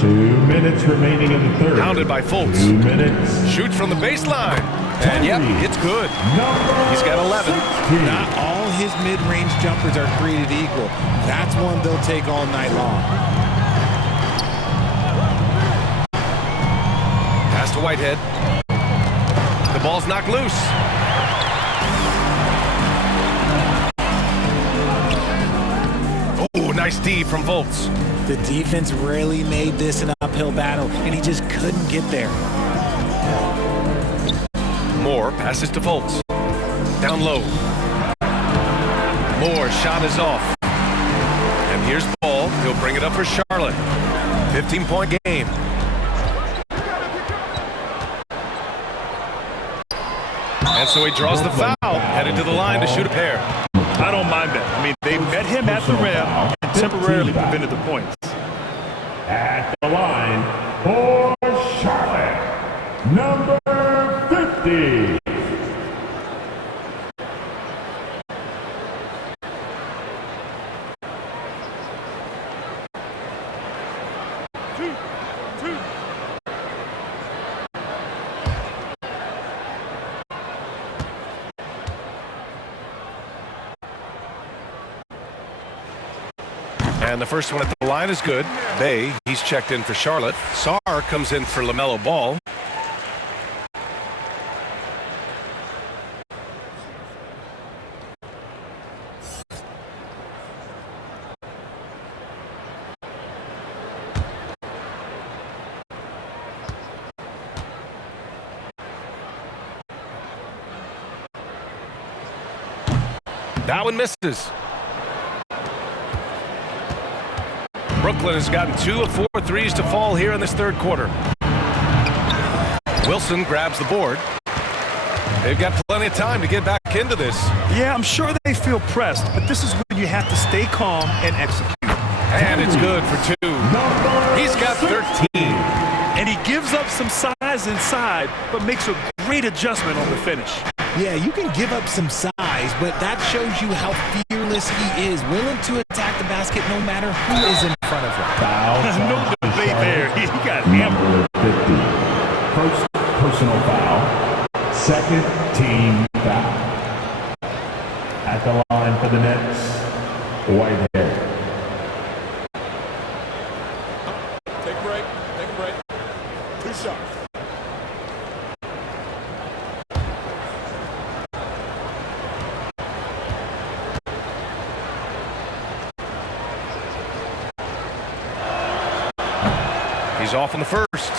2 minutes remaining in the third. Pounded by Fultz. 2 minutes. Shoots from the baseline. And yep, it's good. He's got 11. Not all his mid-range jumpers are created equal. That's one they'll take all night long. Pass to Whitehead. The ball's knocked loose. Oh, nice D from Fultz. The defense really made this an uphill battle, and he just couldn't get there. Moore passes to Fultz. Down low. Moore's shot is off. And here's Ball. He'll bring it up for Charlotte. 15-point game. And so he draws the foul, headed to the line to shoot a pair. I don't mind that. I mean, they met him at the rim and temporarily prevented the points. At the line for Charlotte, number 50. And the first one at the line is good. Bay, he's checked in for Charlotte. Sarr comes in for LaMelo Ball. That one misses. Brooklyn has gotten 2 of 4 threes to fall here in this third quarter. Wilson grabs the board. They've got plenty of time to get back into this. Yeah, I'm sure they feel pressed, but this is when you have to stay calm and execute. And it's good for 2. He's got 13. And he gives up some size inside, but makes a great adjustment on the finish. Yeah, you can give up some size, but that shows you how fearless he is, willing to attack the basket no matter who is in front of him. No debate there. He got hammered. Number 50. First personal foul. Second team foul. At the line for the Nets, Whitehead. Take a break. Take a break. 2 shots. He's off in the first.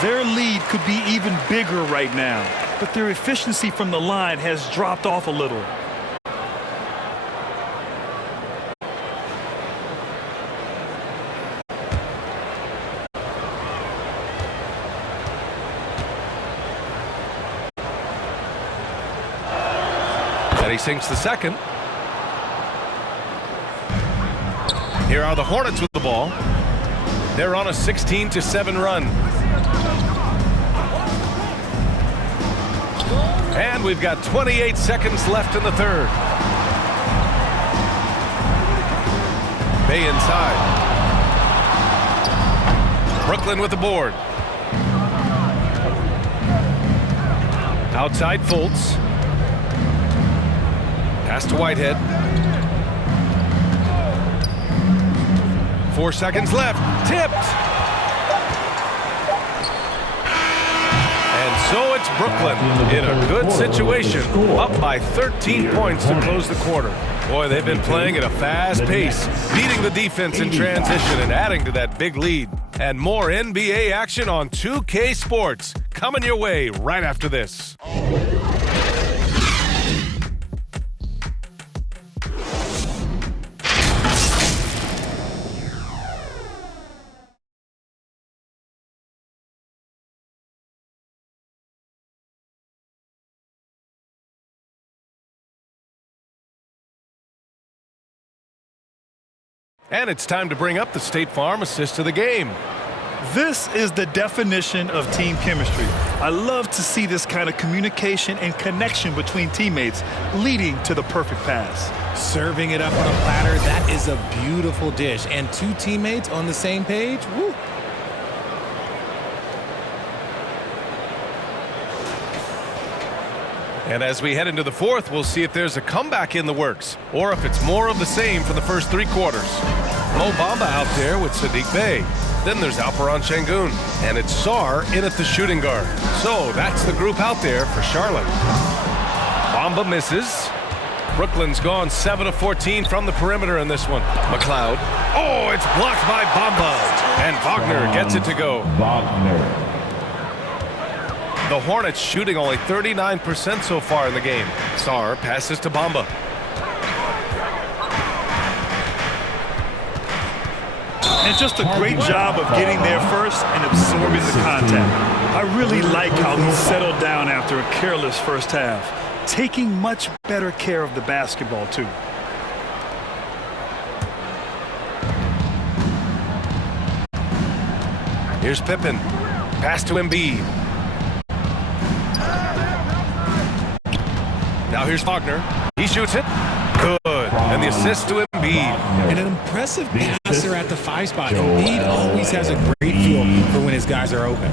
Their lead could be even bigger right now, but their efficiency from the line has dropped off a little. And he sinks the second. Here are the Hornets with the ball. They're on a 16-7 run. And we've got 28 seconds left in the third. Bay inside. Brooklyn with the board. Outside Fultz. Pass to Whitehead. 4 seconds left. Tipped. And so it's Brooklyn in a good situation, up by 13 points to close the quarter. Boy, they've been playing at a fast pace, beating the defense in transition and adding to that big lead. And more NBA action on 2K Sports coming your way right after this. And it's time to bring up the State Farm assist of the game. This is the definition of team chemistry. I love to see this kind of communication and connection between teammates leading to the perfect pass. Serving it up on a platter, that is a beautiful dish. And 2 teammates on the same page, woo. And as we head into the fourth, we'll see if there's a comeback in the works or if it's more of the same for the first 3 quarters. Mo Bamba out there with Sadiq Bey. Then there's Alperon Şengün. And it's Sarr in at the shooting guard. So that's the group out there for Charlotte. Bamba misses. Brooklyn's gone 7 of 14 from the perimeter in this one. McLeod. Oh, it's blocked by Bamba. And Wagner gets it to go. Wagner. The Hornets shooting only 39% so far in the game. Sarr passes to Bamba. And just a great job of getting there first and absorbing the contact. I really like how he settled down after a careless first half, taking much better care of the basketball too. Here's Pippen. Pass to Embiid. Now here's Wagner. He shoots it. Good. And the assist to Embiid. And an impressive passer at the 5 spot. Embiid always has a great feel for when his guys are open.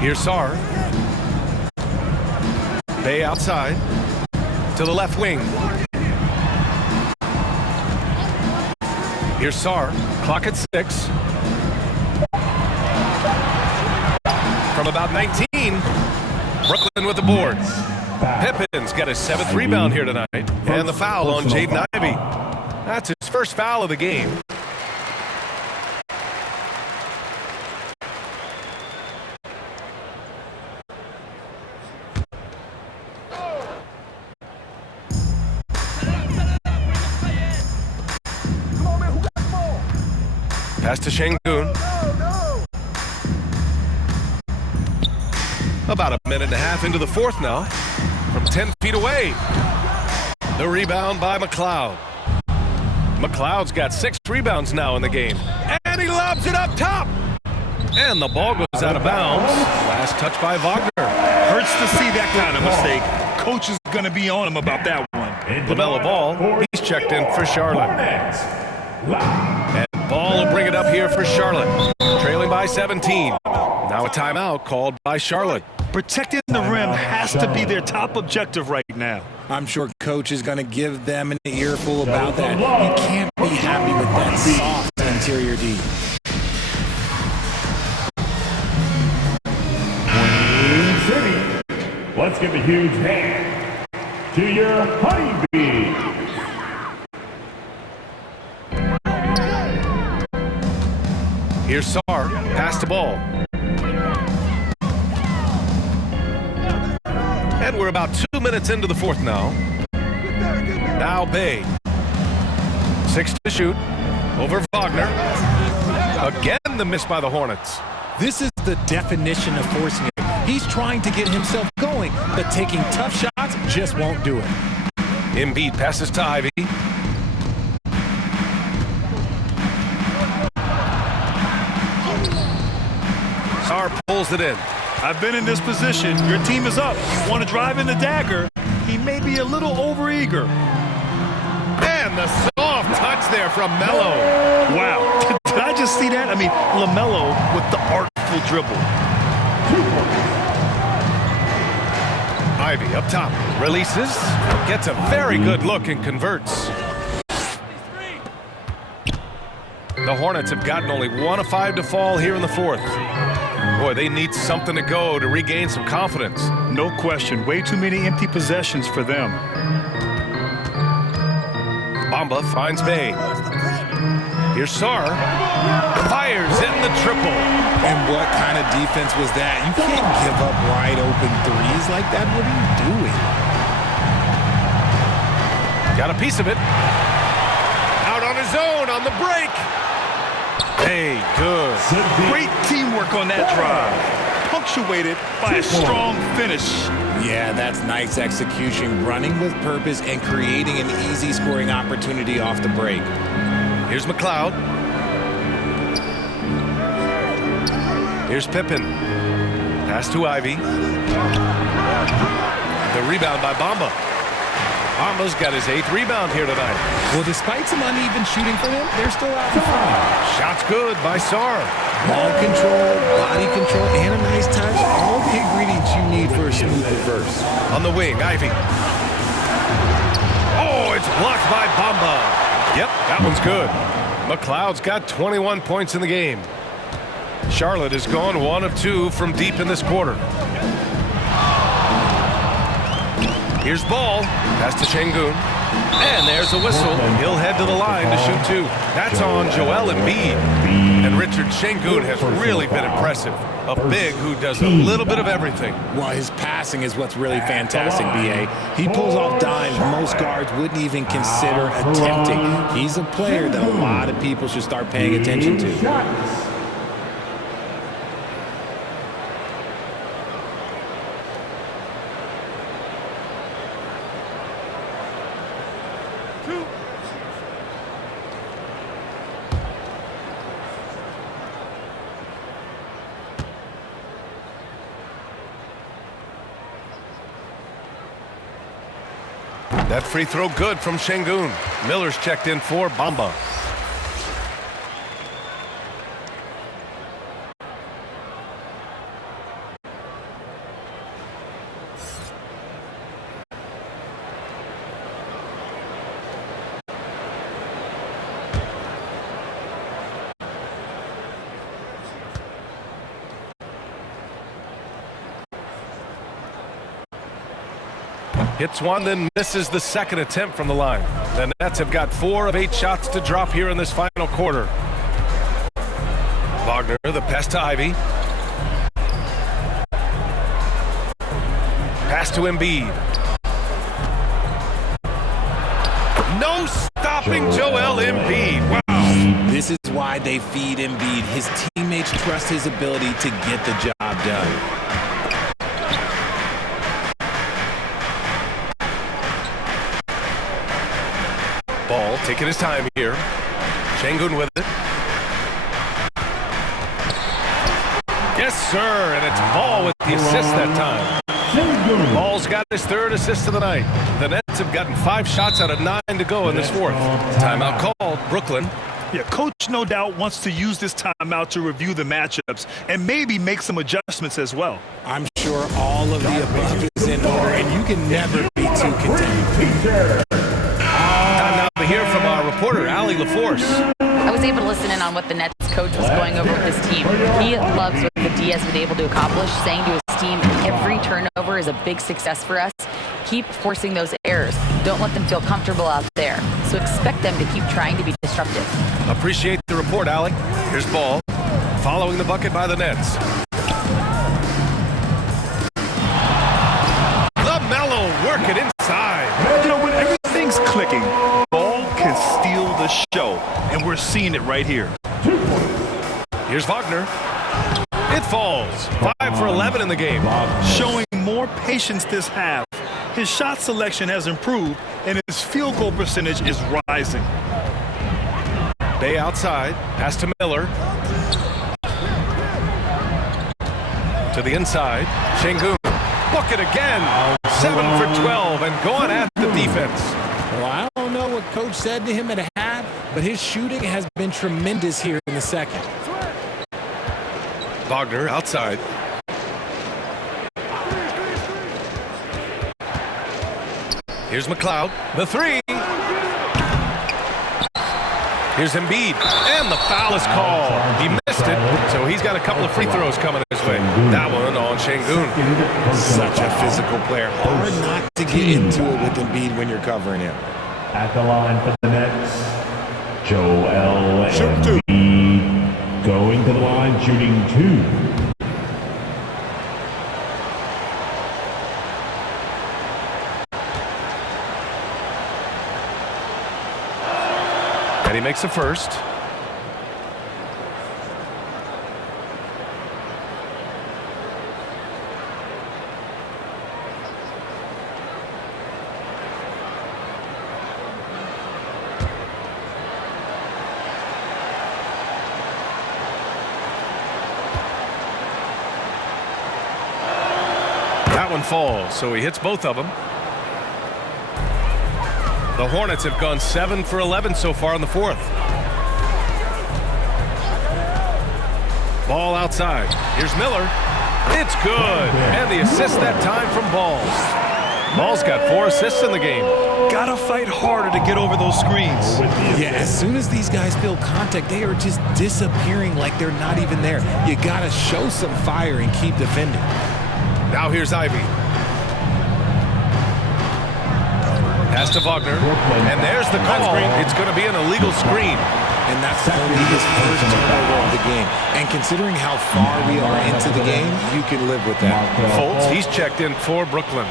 Here's Sarr. Bey outside. To the left wing. Here's Sarr. Clock at 6. From about 19. Brooklyn with the board. Pippen's got his 7th rebound here tonight. And the foul on Jaden Ivey. That's his first foul of the game. Pass to Şengün. About a minute and a half into the fourth now. From 10 feet away. The rebound by McLeod. McLeod's got 6 rebounds now in the game. And he lobs it up top. And the ball goes out of bounds. Last touch by Wagner. Hurts to see that kind of mistake. Coach is going to be on him about that one. LaMelo Ball, he's checked in for Charlotte. And Ball will bring it up here for Charlotte. Trailing by 17. Now a timeout called by Charlotte. Protecting the rim has to be their top objective right now. I'm sure Coach is going to give them an earful about that. You can't be happy with that soft interior D. Queen City, let's give a huge hand to your honeybees. Here's Sarr, pass the ball. And we're about 2 minutes into the fourth now. Now Bay. 6 to shoot. Over Wagner. Again the miss by the Hornets. This is the definition of forcing it. He's trying to get himself going, but taking tough shots just won't do it. Embiid passes to Ivy. Sarr pulls it in. I've been in this position. Your team is up. You want to drive in the dagger. He may be a little overeager. And the soft touch there from Melo. Wow. Did I just see that? I mean, LaMelo with the artful dribble. Ivy up top. Releases. Gets a very good look and converts. The Hornets have gotten only 1 of 5 to fall here in the fourth. Boy, they need something to go to regain some confidence. No question. Way too many empty possessions for them. Bamba finds Bay. Here's Sarr. Fires in the triple. And what kind of defense was that? You can't give up wide open threes like that. What are you doing? Got a piece of it. Out on his own on the break. Hey, good. Great teamwork on that drive. Punctuated by a strong finish. Yeah, that's nice execution. Running with purpose and creating an easy scoring opportunity off the break. Here's McLeod. Here's Pippen. Pass to Ivy. The rebound by Bamba. Bamba's got his 8th rebound here tonight. Well, despite some uneven shooting for him, they're still out in front. Shot's good by Sarr. Ball control, body control, and a nice touch. All the ingredients you need for a smooth reverse. On the wing, Ivy. Oh, it's blocked by Bamba. Yep, that one's good. McLeod's got 21 points in the game. Charlotte has gone 1 of 2 from deep in this quarter. Here's Ball. Pass to Şengün. And there's a whistle. He'll head to the line to shoot 2. That's on Joel Embiid. And Richard, Şengün has really been impressive. A big who does a little bit of everything. Well, his passing is what's really fantastic, B.A. He pulls off dimes most guards wouldn't even consider attempting. He's a player that a lot of people should start paying attention to. That free throw good from Şengün. Miller's checked in for Bamba. Hits one, then misses the second attempt from the line. The Nets have got 4 of 8 shots to drop here in this final quarter. Wagner, the pass to Ivy. Pass to Embiid. No stopping Joel Embiid. Wow. This is why they feed Embiid. His teammates trust his ability to get the job done. Ball taking his time here. Şengün with it. Yes, sir, and it's Ball with the assist that time. Ball's got his third assist of the night. The Nets have gotten 5 shots out of 9 to go in this fourth. Timeout called, Brooklyn. Yeah, coach no doubt wants to use this timeout to review the matchups and maybe make some adjustments as well. I'm sure all of the above is in order, and you can never be too content. Time now to hear from our reporter, Allie LaForce. I was able to listen in on what the Nets coach was going over with his team. He loves what the D has been able to accomplish, saying to his team, every turnover is a big success for us. Keep forcing those errors. Don't let them feel comfortable out there. So expect them to keep trying to be disruptive. Appreciate the report, Alec. Here's Ball, following the bucket by the Nets. LaMelo working inside. You know, when everything's clicking, Ball can steal the show, and we're seeing it right here. Here's Wagner. It falls. 5 for 11 in the game. Showing more patience this half. His shot selection has improved, and his field goal percentage is rising. Bay outside. Pass to Miller. To the inside. Şengün. Bucket again. 7 for 12 and going at the defense. Well, I don't know what coach said to him at half, but his shooting has been tremendous here in the second. Wagner outside. Here's McLeod. The three. Here's Embiid. And the foul is called. He missed it, so he's got a couple of free throws coming his way. That one on Şengün. Such a physical player. Hard not to get into it with Embiid when you're covering him. At the line for the Nets, Joel Embiid going to the line, shooting 2. And he makes the first. That one falls, so he hits both of them. The Hornets have gone 7 for 11 so far in the fourth. Ball outside. Here's Miller. It's good. And the assist that time from Ball. Ball's got 4 assists in the game. Gotta fight harder to get over those screens. Yeah, as soon as these guys feel contact, they are just disappearing like they're not even there. You gotta show some fire and keep defending. Now here's Ivy. Pass to Wagner. And there's the call. It's going to be an illegal screen. And that's only his first turnover of the game. And considering how far we are into the game, you can live with that. Fultz, he's checked in for Brooklyn.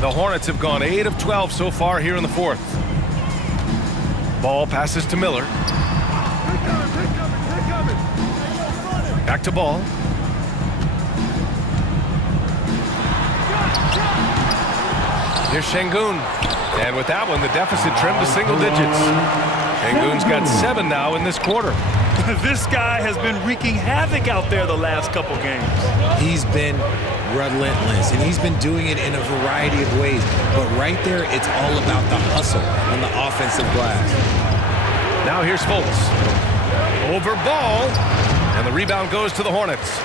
The Hornets have gone 8 of 12 so far here in the fourth. Ball passes to Miller. Back to Ball. Here's Şengün. And with that one, the deficit trimmed to single digits. Şengün's got 7 now in this quarter. This guy has been wreaking havoc out there the last couple games. He's been relentless, and he's been doing it in a variety of ways. But right there, it's all about the hustle on the offensive glass. Now here's Fultz. Over Ball. And the rebound goes to the Hornets.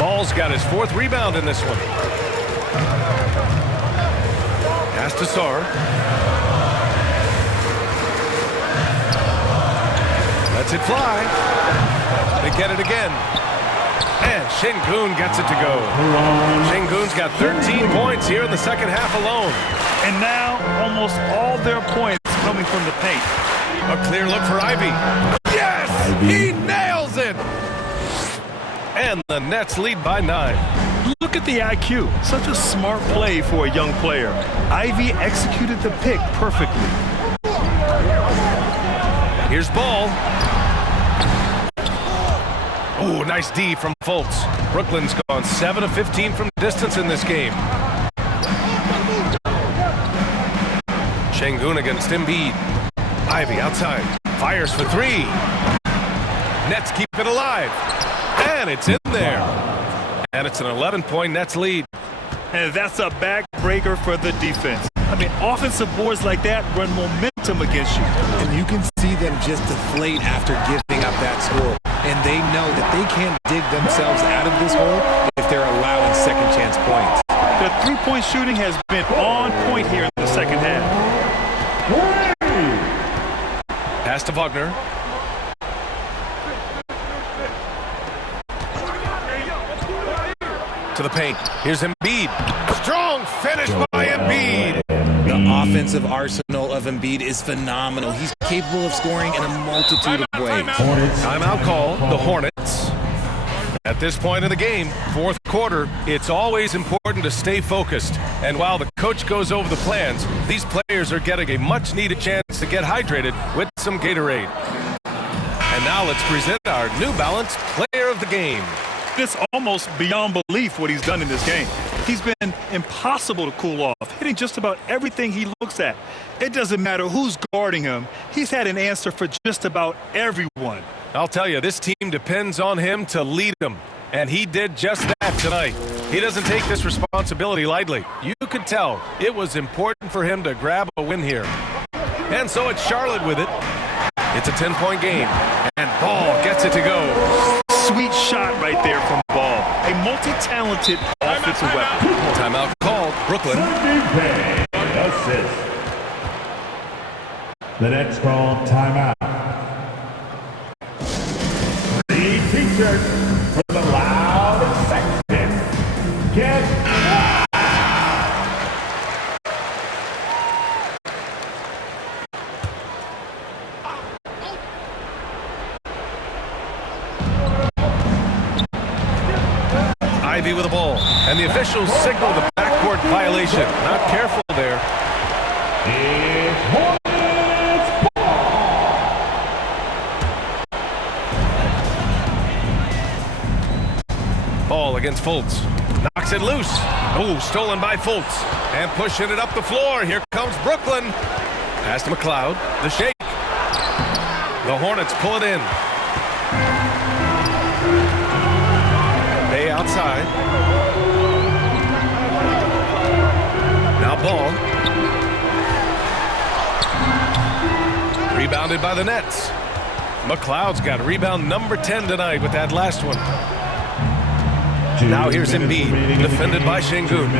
Ball's got his 4th rebound in this one. Pass to Sarr. Lets it fly. They get it again. And Şengün gets it to go. Şengün's got 13 points here in the second half alone. And now almost all their points coming from the paint. A clear look for Ivy. Yes! He nails it! And the Nets lead by 9. Look at the IQ. Such a smart play for a young player. Ivy executed the pick perfectly. Here's Ball. Ooh, nice D from Fultz. Brooklyn's gone 7 of 15 from distance in this game. Şengün against Embiid. Ivey outside. Fires for 3. Nets keep it alive. And it's in there. And it's an 11-point Nets lead. And that's a backbreaker for the defense. I mean, offensive boards like that run momentum against you. And you can see them just deflate after giving up that score. And they know that they can't dig themselves out of this hole if they're allowing second chance points. The three-point shooting has been on point here in the second half. Pass to Wagner. To the paint. Here's Embiid. Strong finish by Embiid. The offensive arsenal of Embiid is phenomenal. He's capable of scoring in a multitude of ways. Timeout call, the Hornets. At this point in the game, fourth quarter, it's always important to stay focused. And while the coach goes over the plans, these players are getting a much-needed chance to get hydrated with some Gatorade. And now let's present our New Balance Player of the Game. It's almost beyond belief what he's done in this game. He's been impossible to cool off, hitting just about everything he looks at. It doesn't matter who's guarding him. He's had an answer for just about everyone. I'll tell you, this team depends on him to lead them. And he did just that tonight. He doesn't take this responsibility lightly. You could tell it was important for him to grab a win here. And so it's Charlotte with it. It's a 10-point game. And Ball gets it to go. Sweet shot right there from Ball. A multi-talented offensive weapon. Timeout called. Brooklyn. Assist. The Nets call timeout. The T-shirt for the loud and sexton. Get Ivey with the ball, and the officials signal the backcourt violation. Not careful there. It's Hornets ball. Ball against Fultz. Knocks it loose. Oh, stolen by Fultz. And pushing it up the floor. Here comes Brooklyn. Pass to McLeod. The shake. The Hornets pull it in. Bay outside. Now Ball. Rebounded by the Nets. McLeod's got rebound number 10 tonight with that last one. Now here's Embiid, defended by Şengün.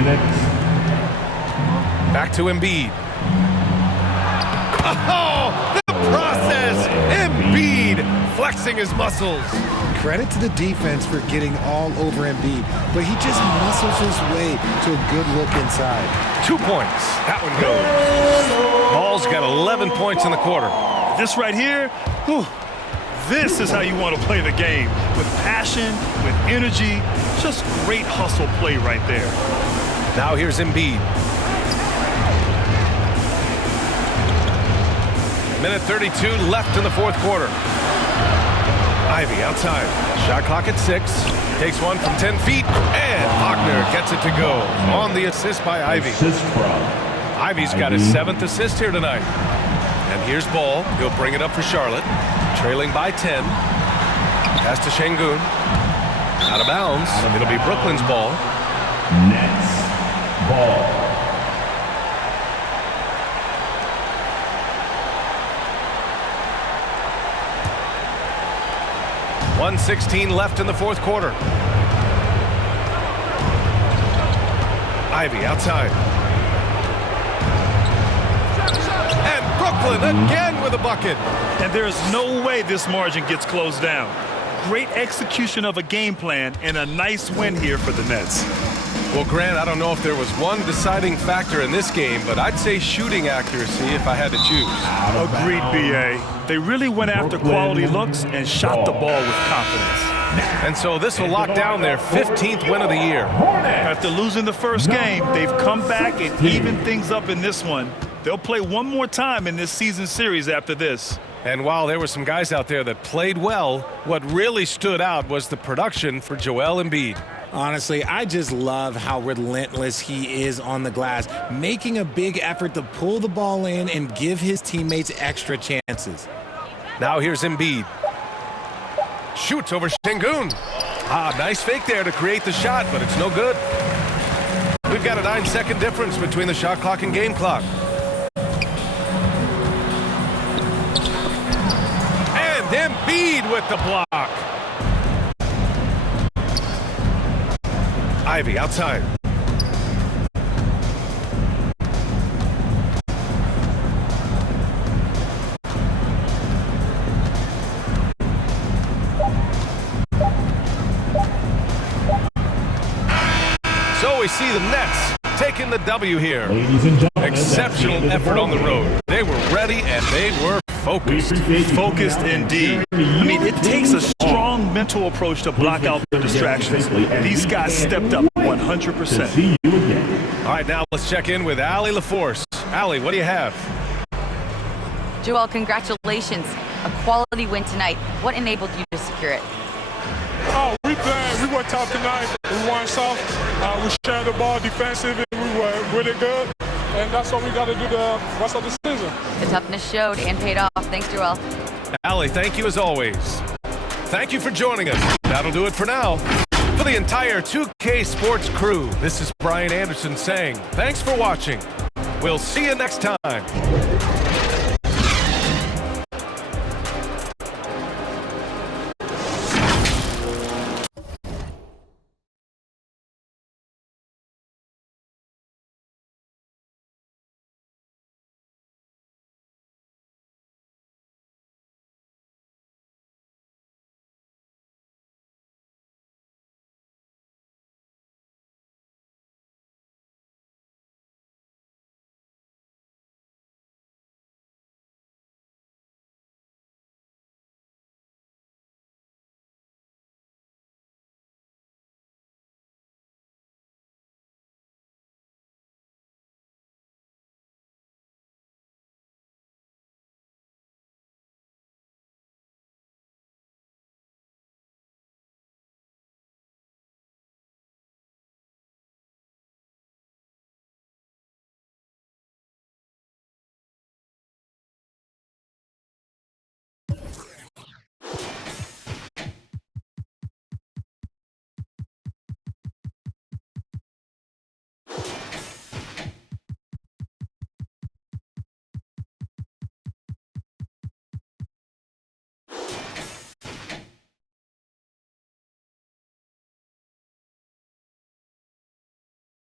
Back to Embiid. Oh, the process! Embiid flexing his muscles. Credit to the defense for getting all over Embiid, but he just muscles his way to a good look inside. 2 points. That one goes. Ball's got 11 points in the quarter. This right here, whew, this is how you want to play the game. With passion, with energy, just great hustle play right there. Now here's Embiid. Minute 32 left in the fourth quarter. Ivey outside. Shot clock at 6. Takes one from 10 feet. And Wagner gets it to go. On the assist by Ivey. Ivey's got his 7th assist here tonight. And here's Ball. He'll bring it up for Charlotte. Trailing by 10. Pass to Şengün. Out of bounds. It'll be Brooklyn's ball. Nets ball. .116 left in the fourth quarter. Ivey outside. And Brooklyn again with a bucket. And there's no way this margin gets closed down. Great execution of a game plan and a nice win here for the Nets. Well, Grant, I don't know if there was one deciding factor in this game, but I'd say shooting accuracy if I had to choose. Agreed, B.A. They really went after quality looks and shot the ball with confidence. And so this will lock down their 15th win of the year. After losing the first game, they've come back and evened things up in this one. They'll play one more time in this season series after this. And while there were some guys out there that played well, what really stood out was the production for Joel Embiid. Honestly, I just love how relentless he is on the glass, making a big effort to pull the ball in and give his teammates extra chances. Now here's Embiid. Shoots over Şengün. Nice fake there to create the shot, but it's no good. We've got a 9-second difference between the shot clock and game clock. And Embiid with the block. Ivy outside. So we see the Nets taking the W here. Ladies and gentlemen, Exceptional effort on the road. They were ready and they were focused. Focused indeed. I mean, it takes a strong mental approach to block out the distractions. These guys stepped up 100%. See you again. All right, now let's check in with Allie LaForce. Allie, what do you have? Joel, congratulations. A quality win tonight. What enabled you to secure it? Oh, we played. We were tough tonight. We won soft. We shared the ball defensively. We were really good. And that's what we got to do the rest of the season. The toughness showed and paid off. Thanks, Joel. Allie, thank you as always. Thank you for joining us. That'll do it for now. For the entire 2K Sports crew, this is Brian Anderson saying thanks for watching. We'll see you next time.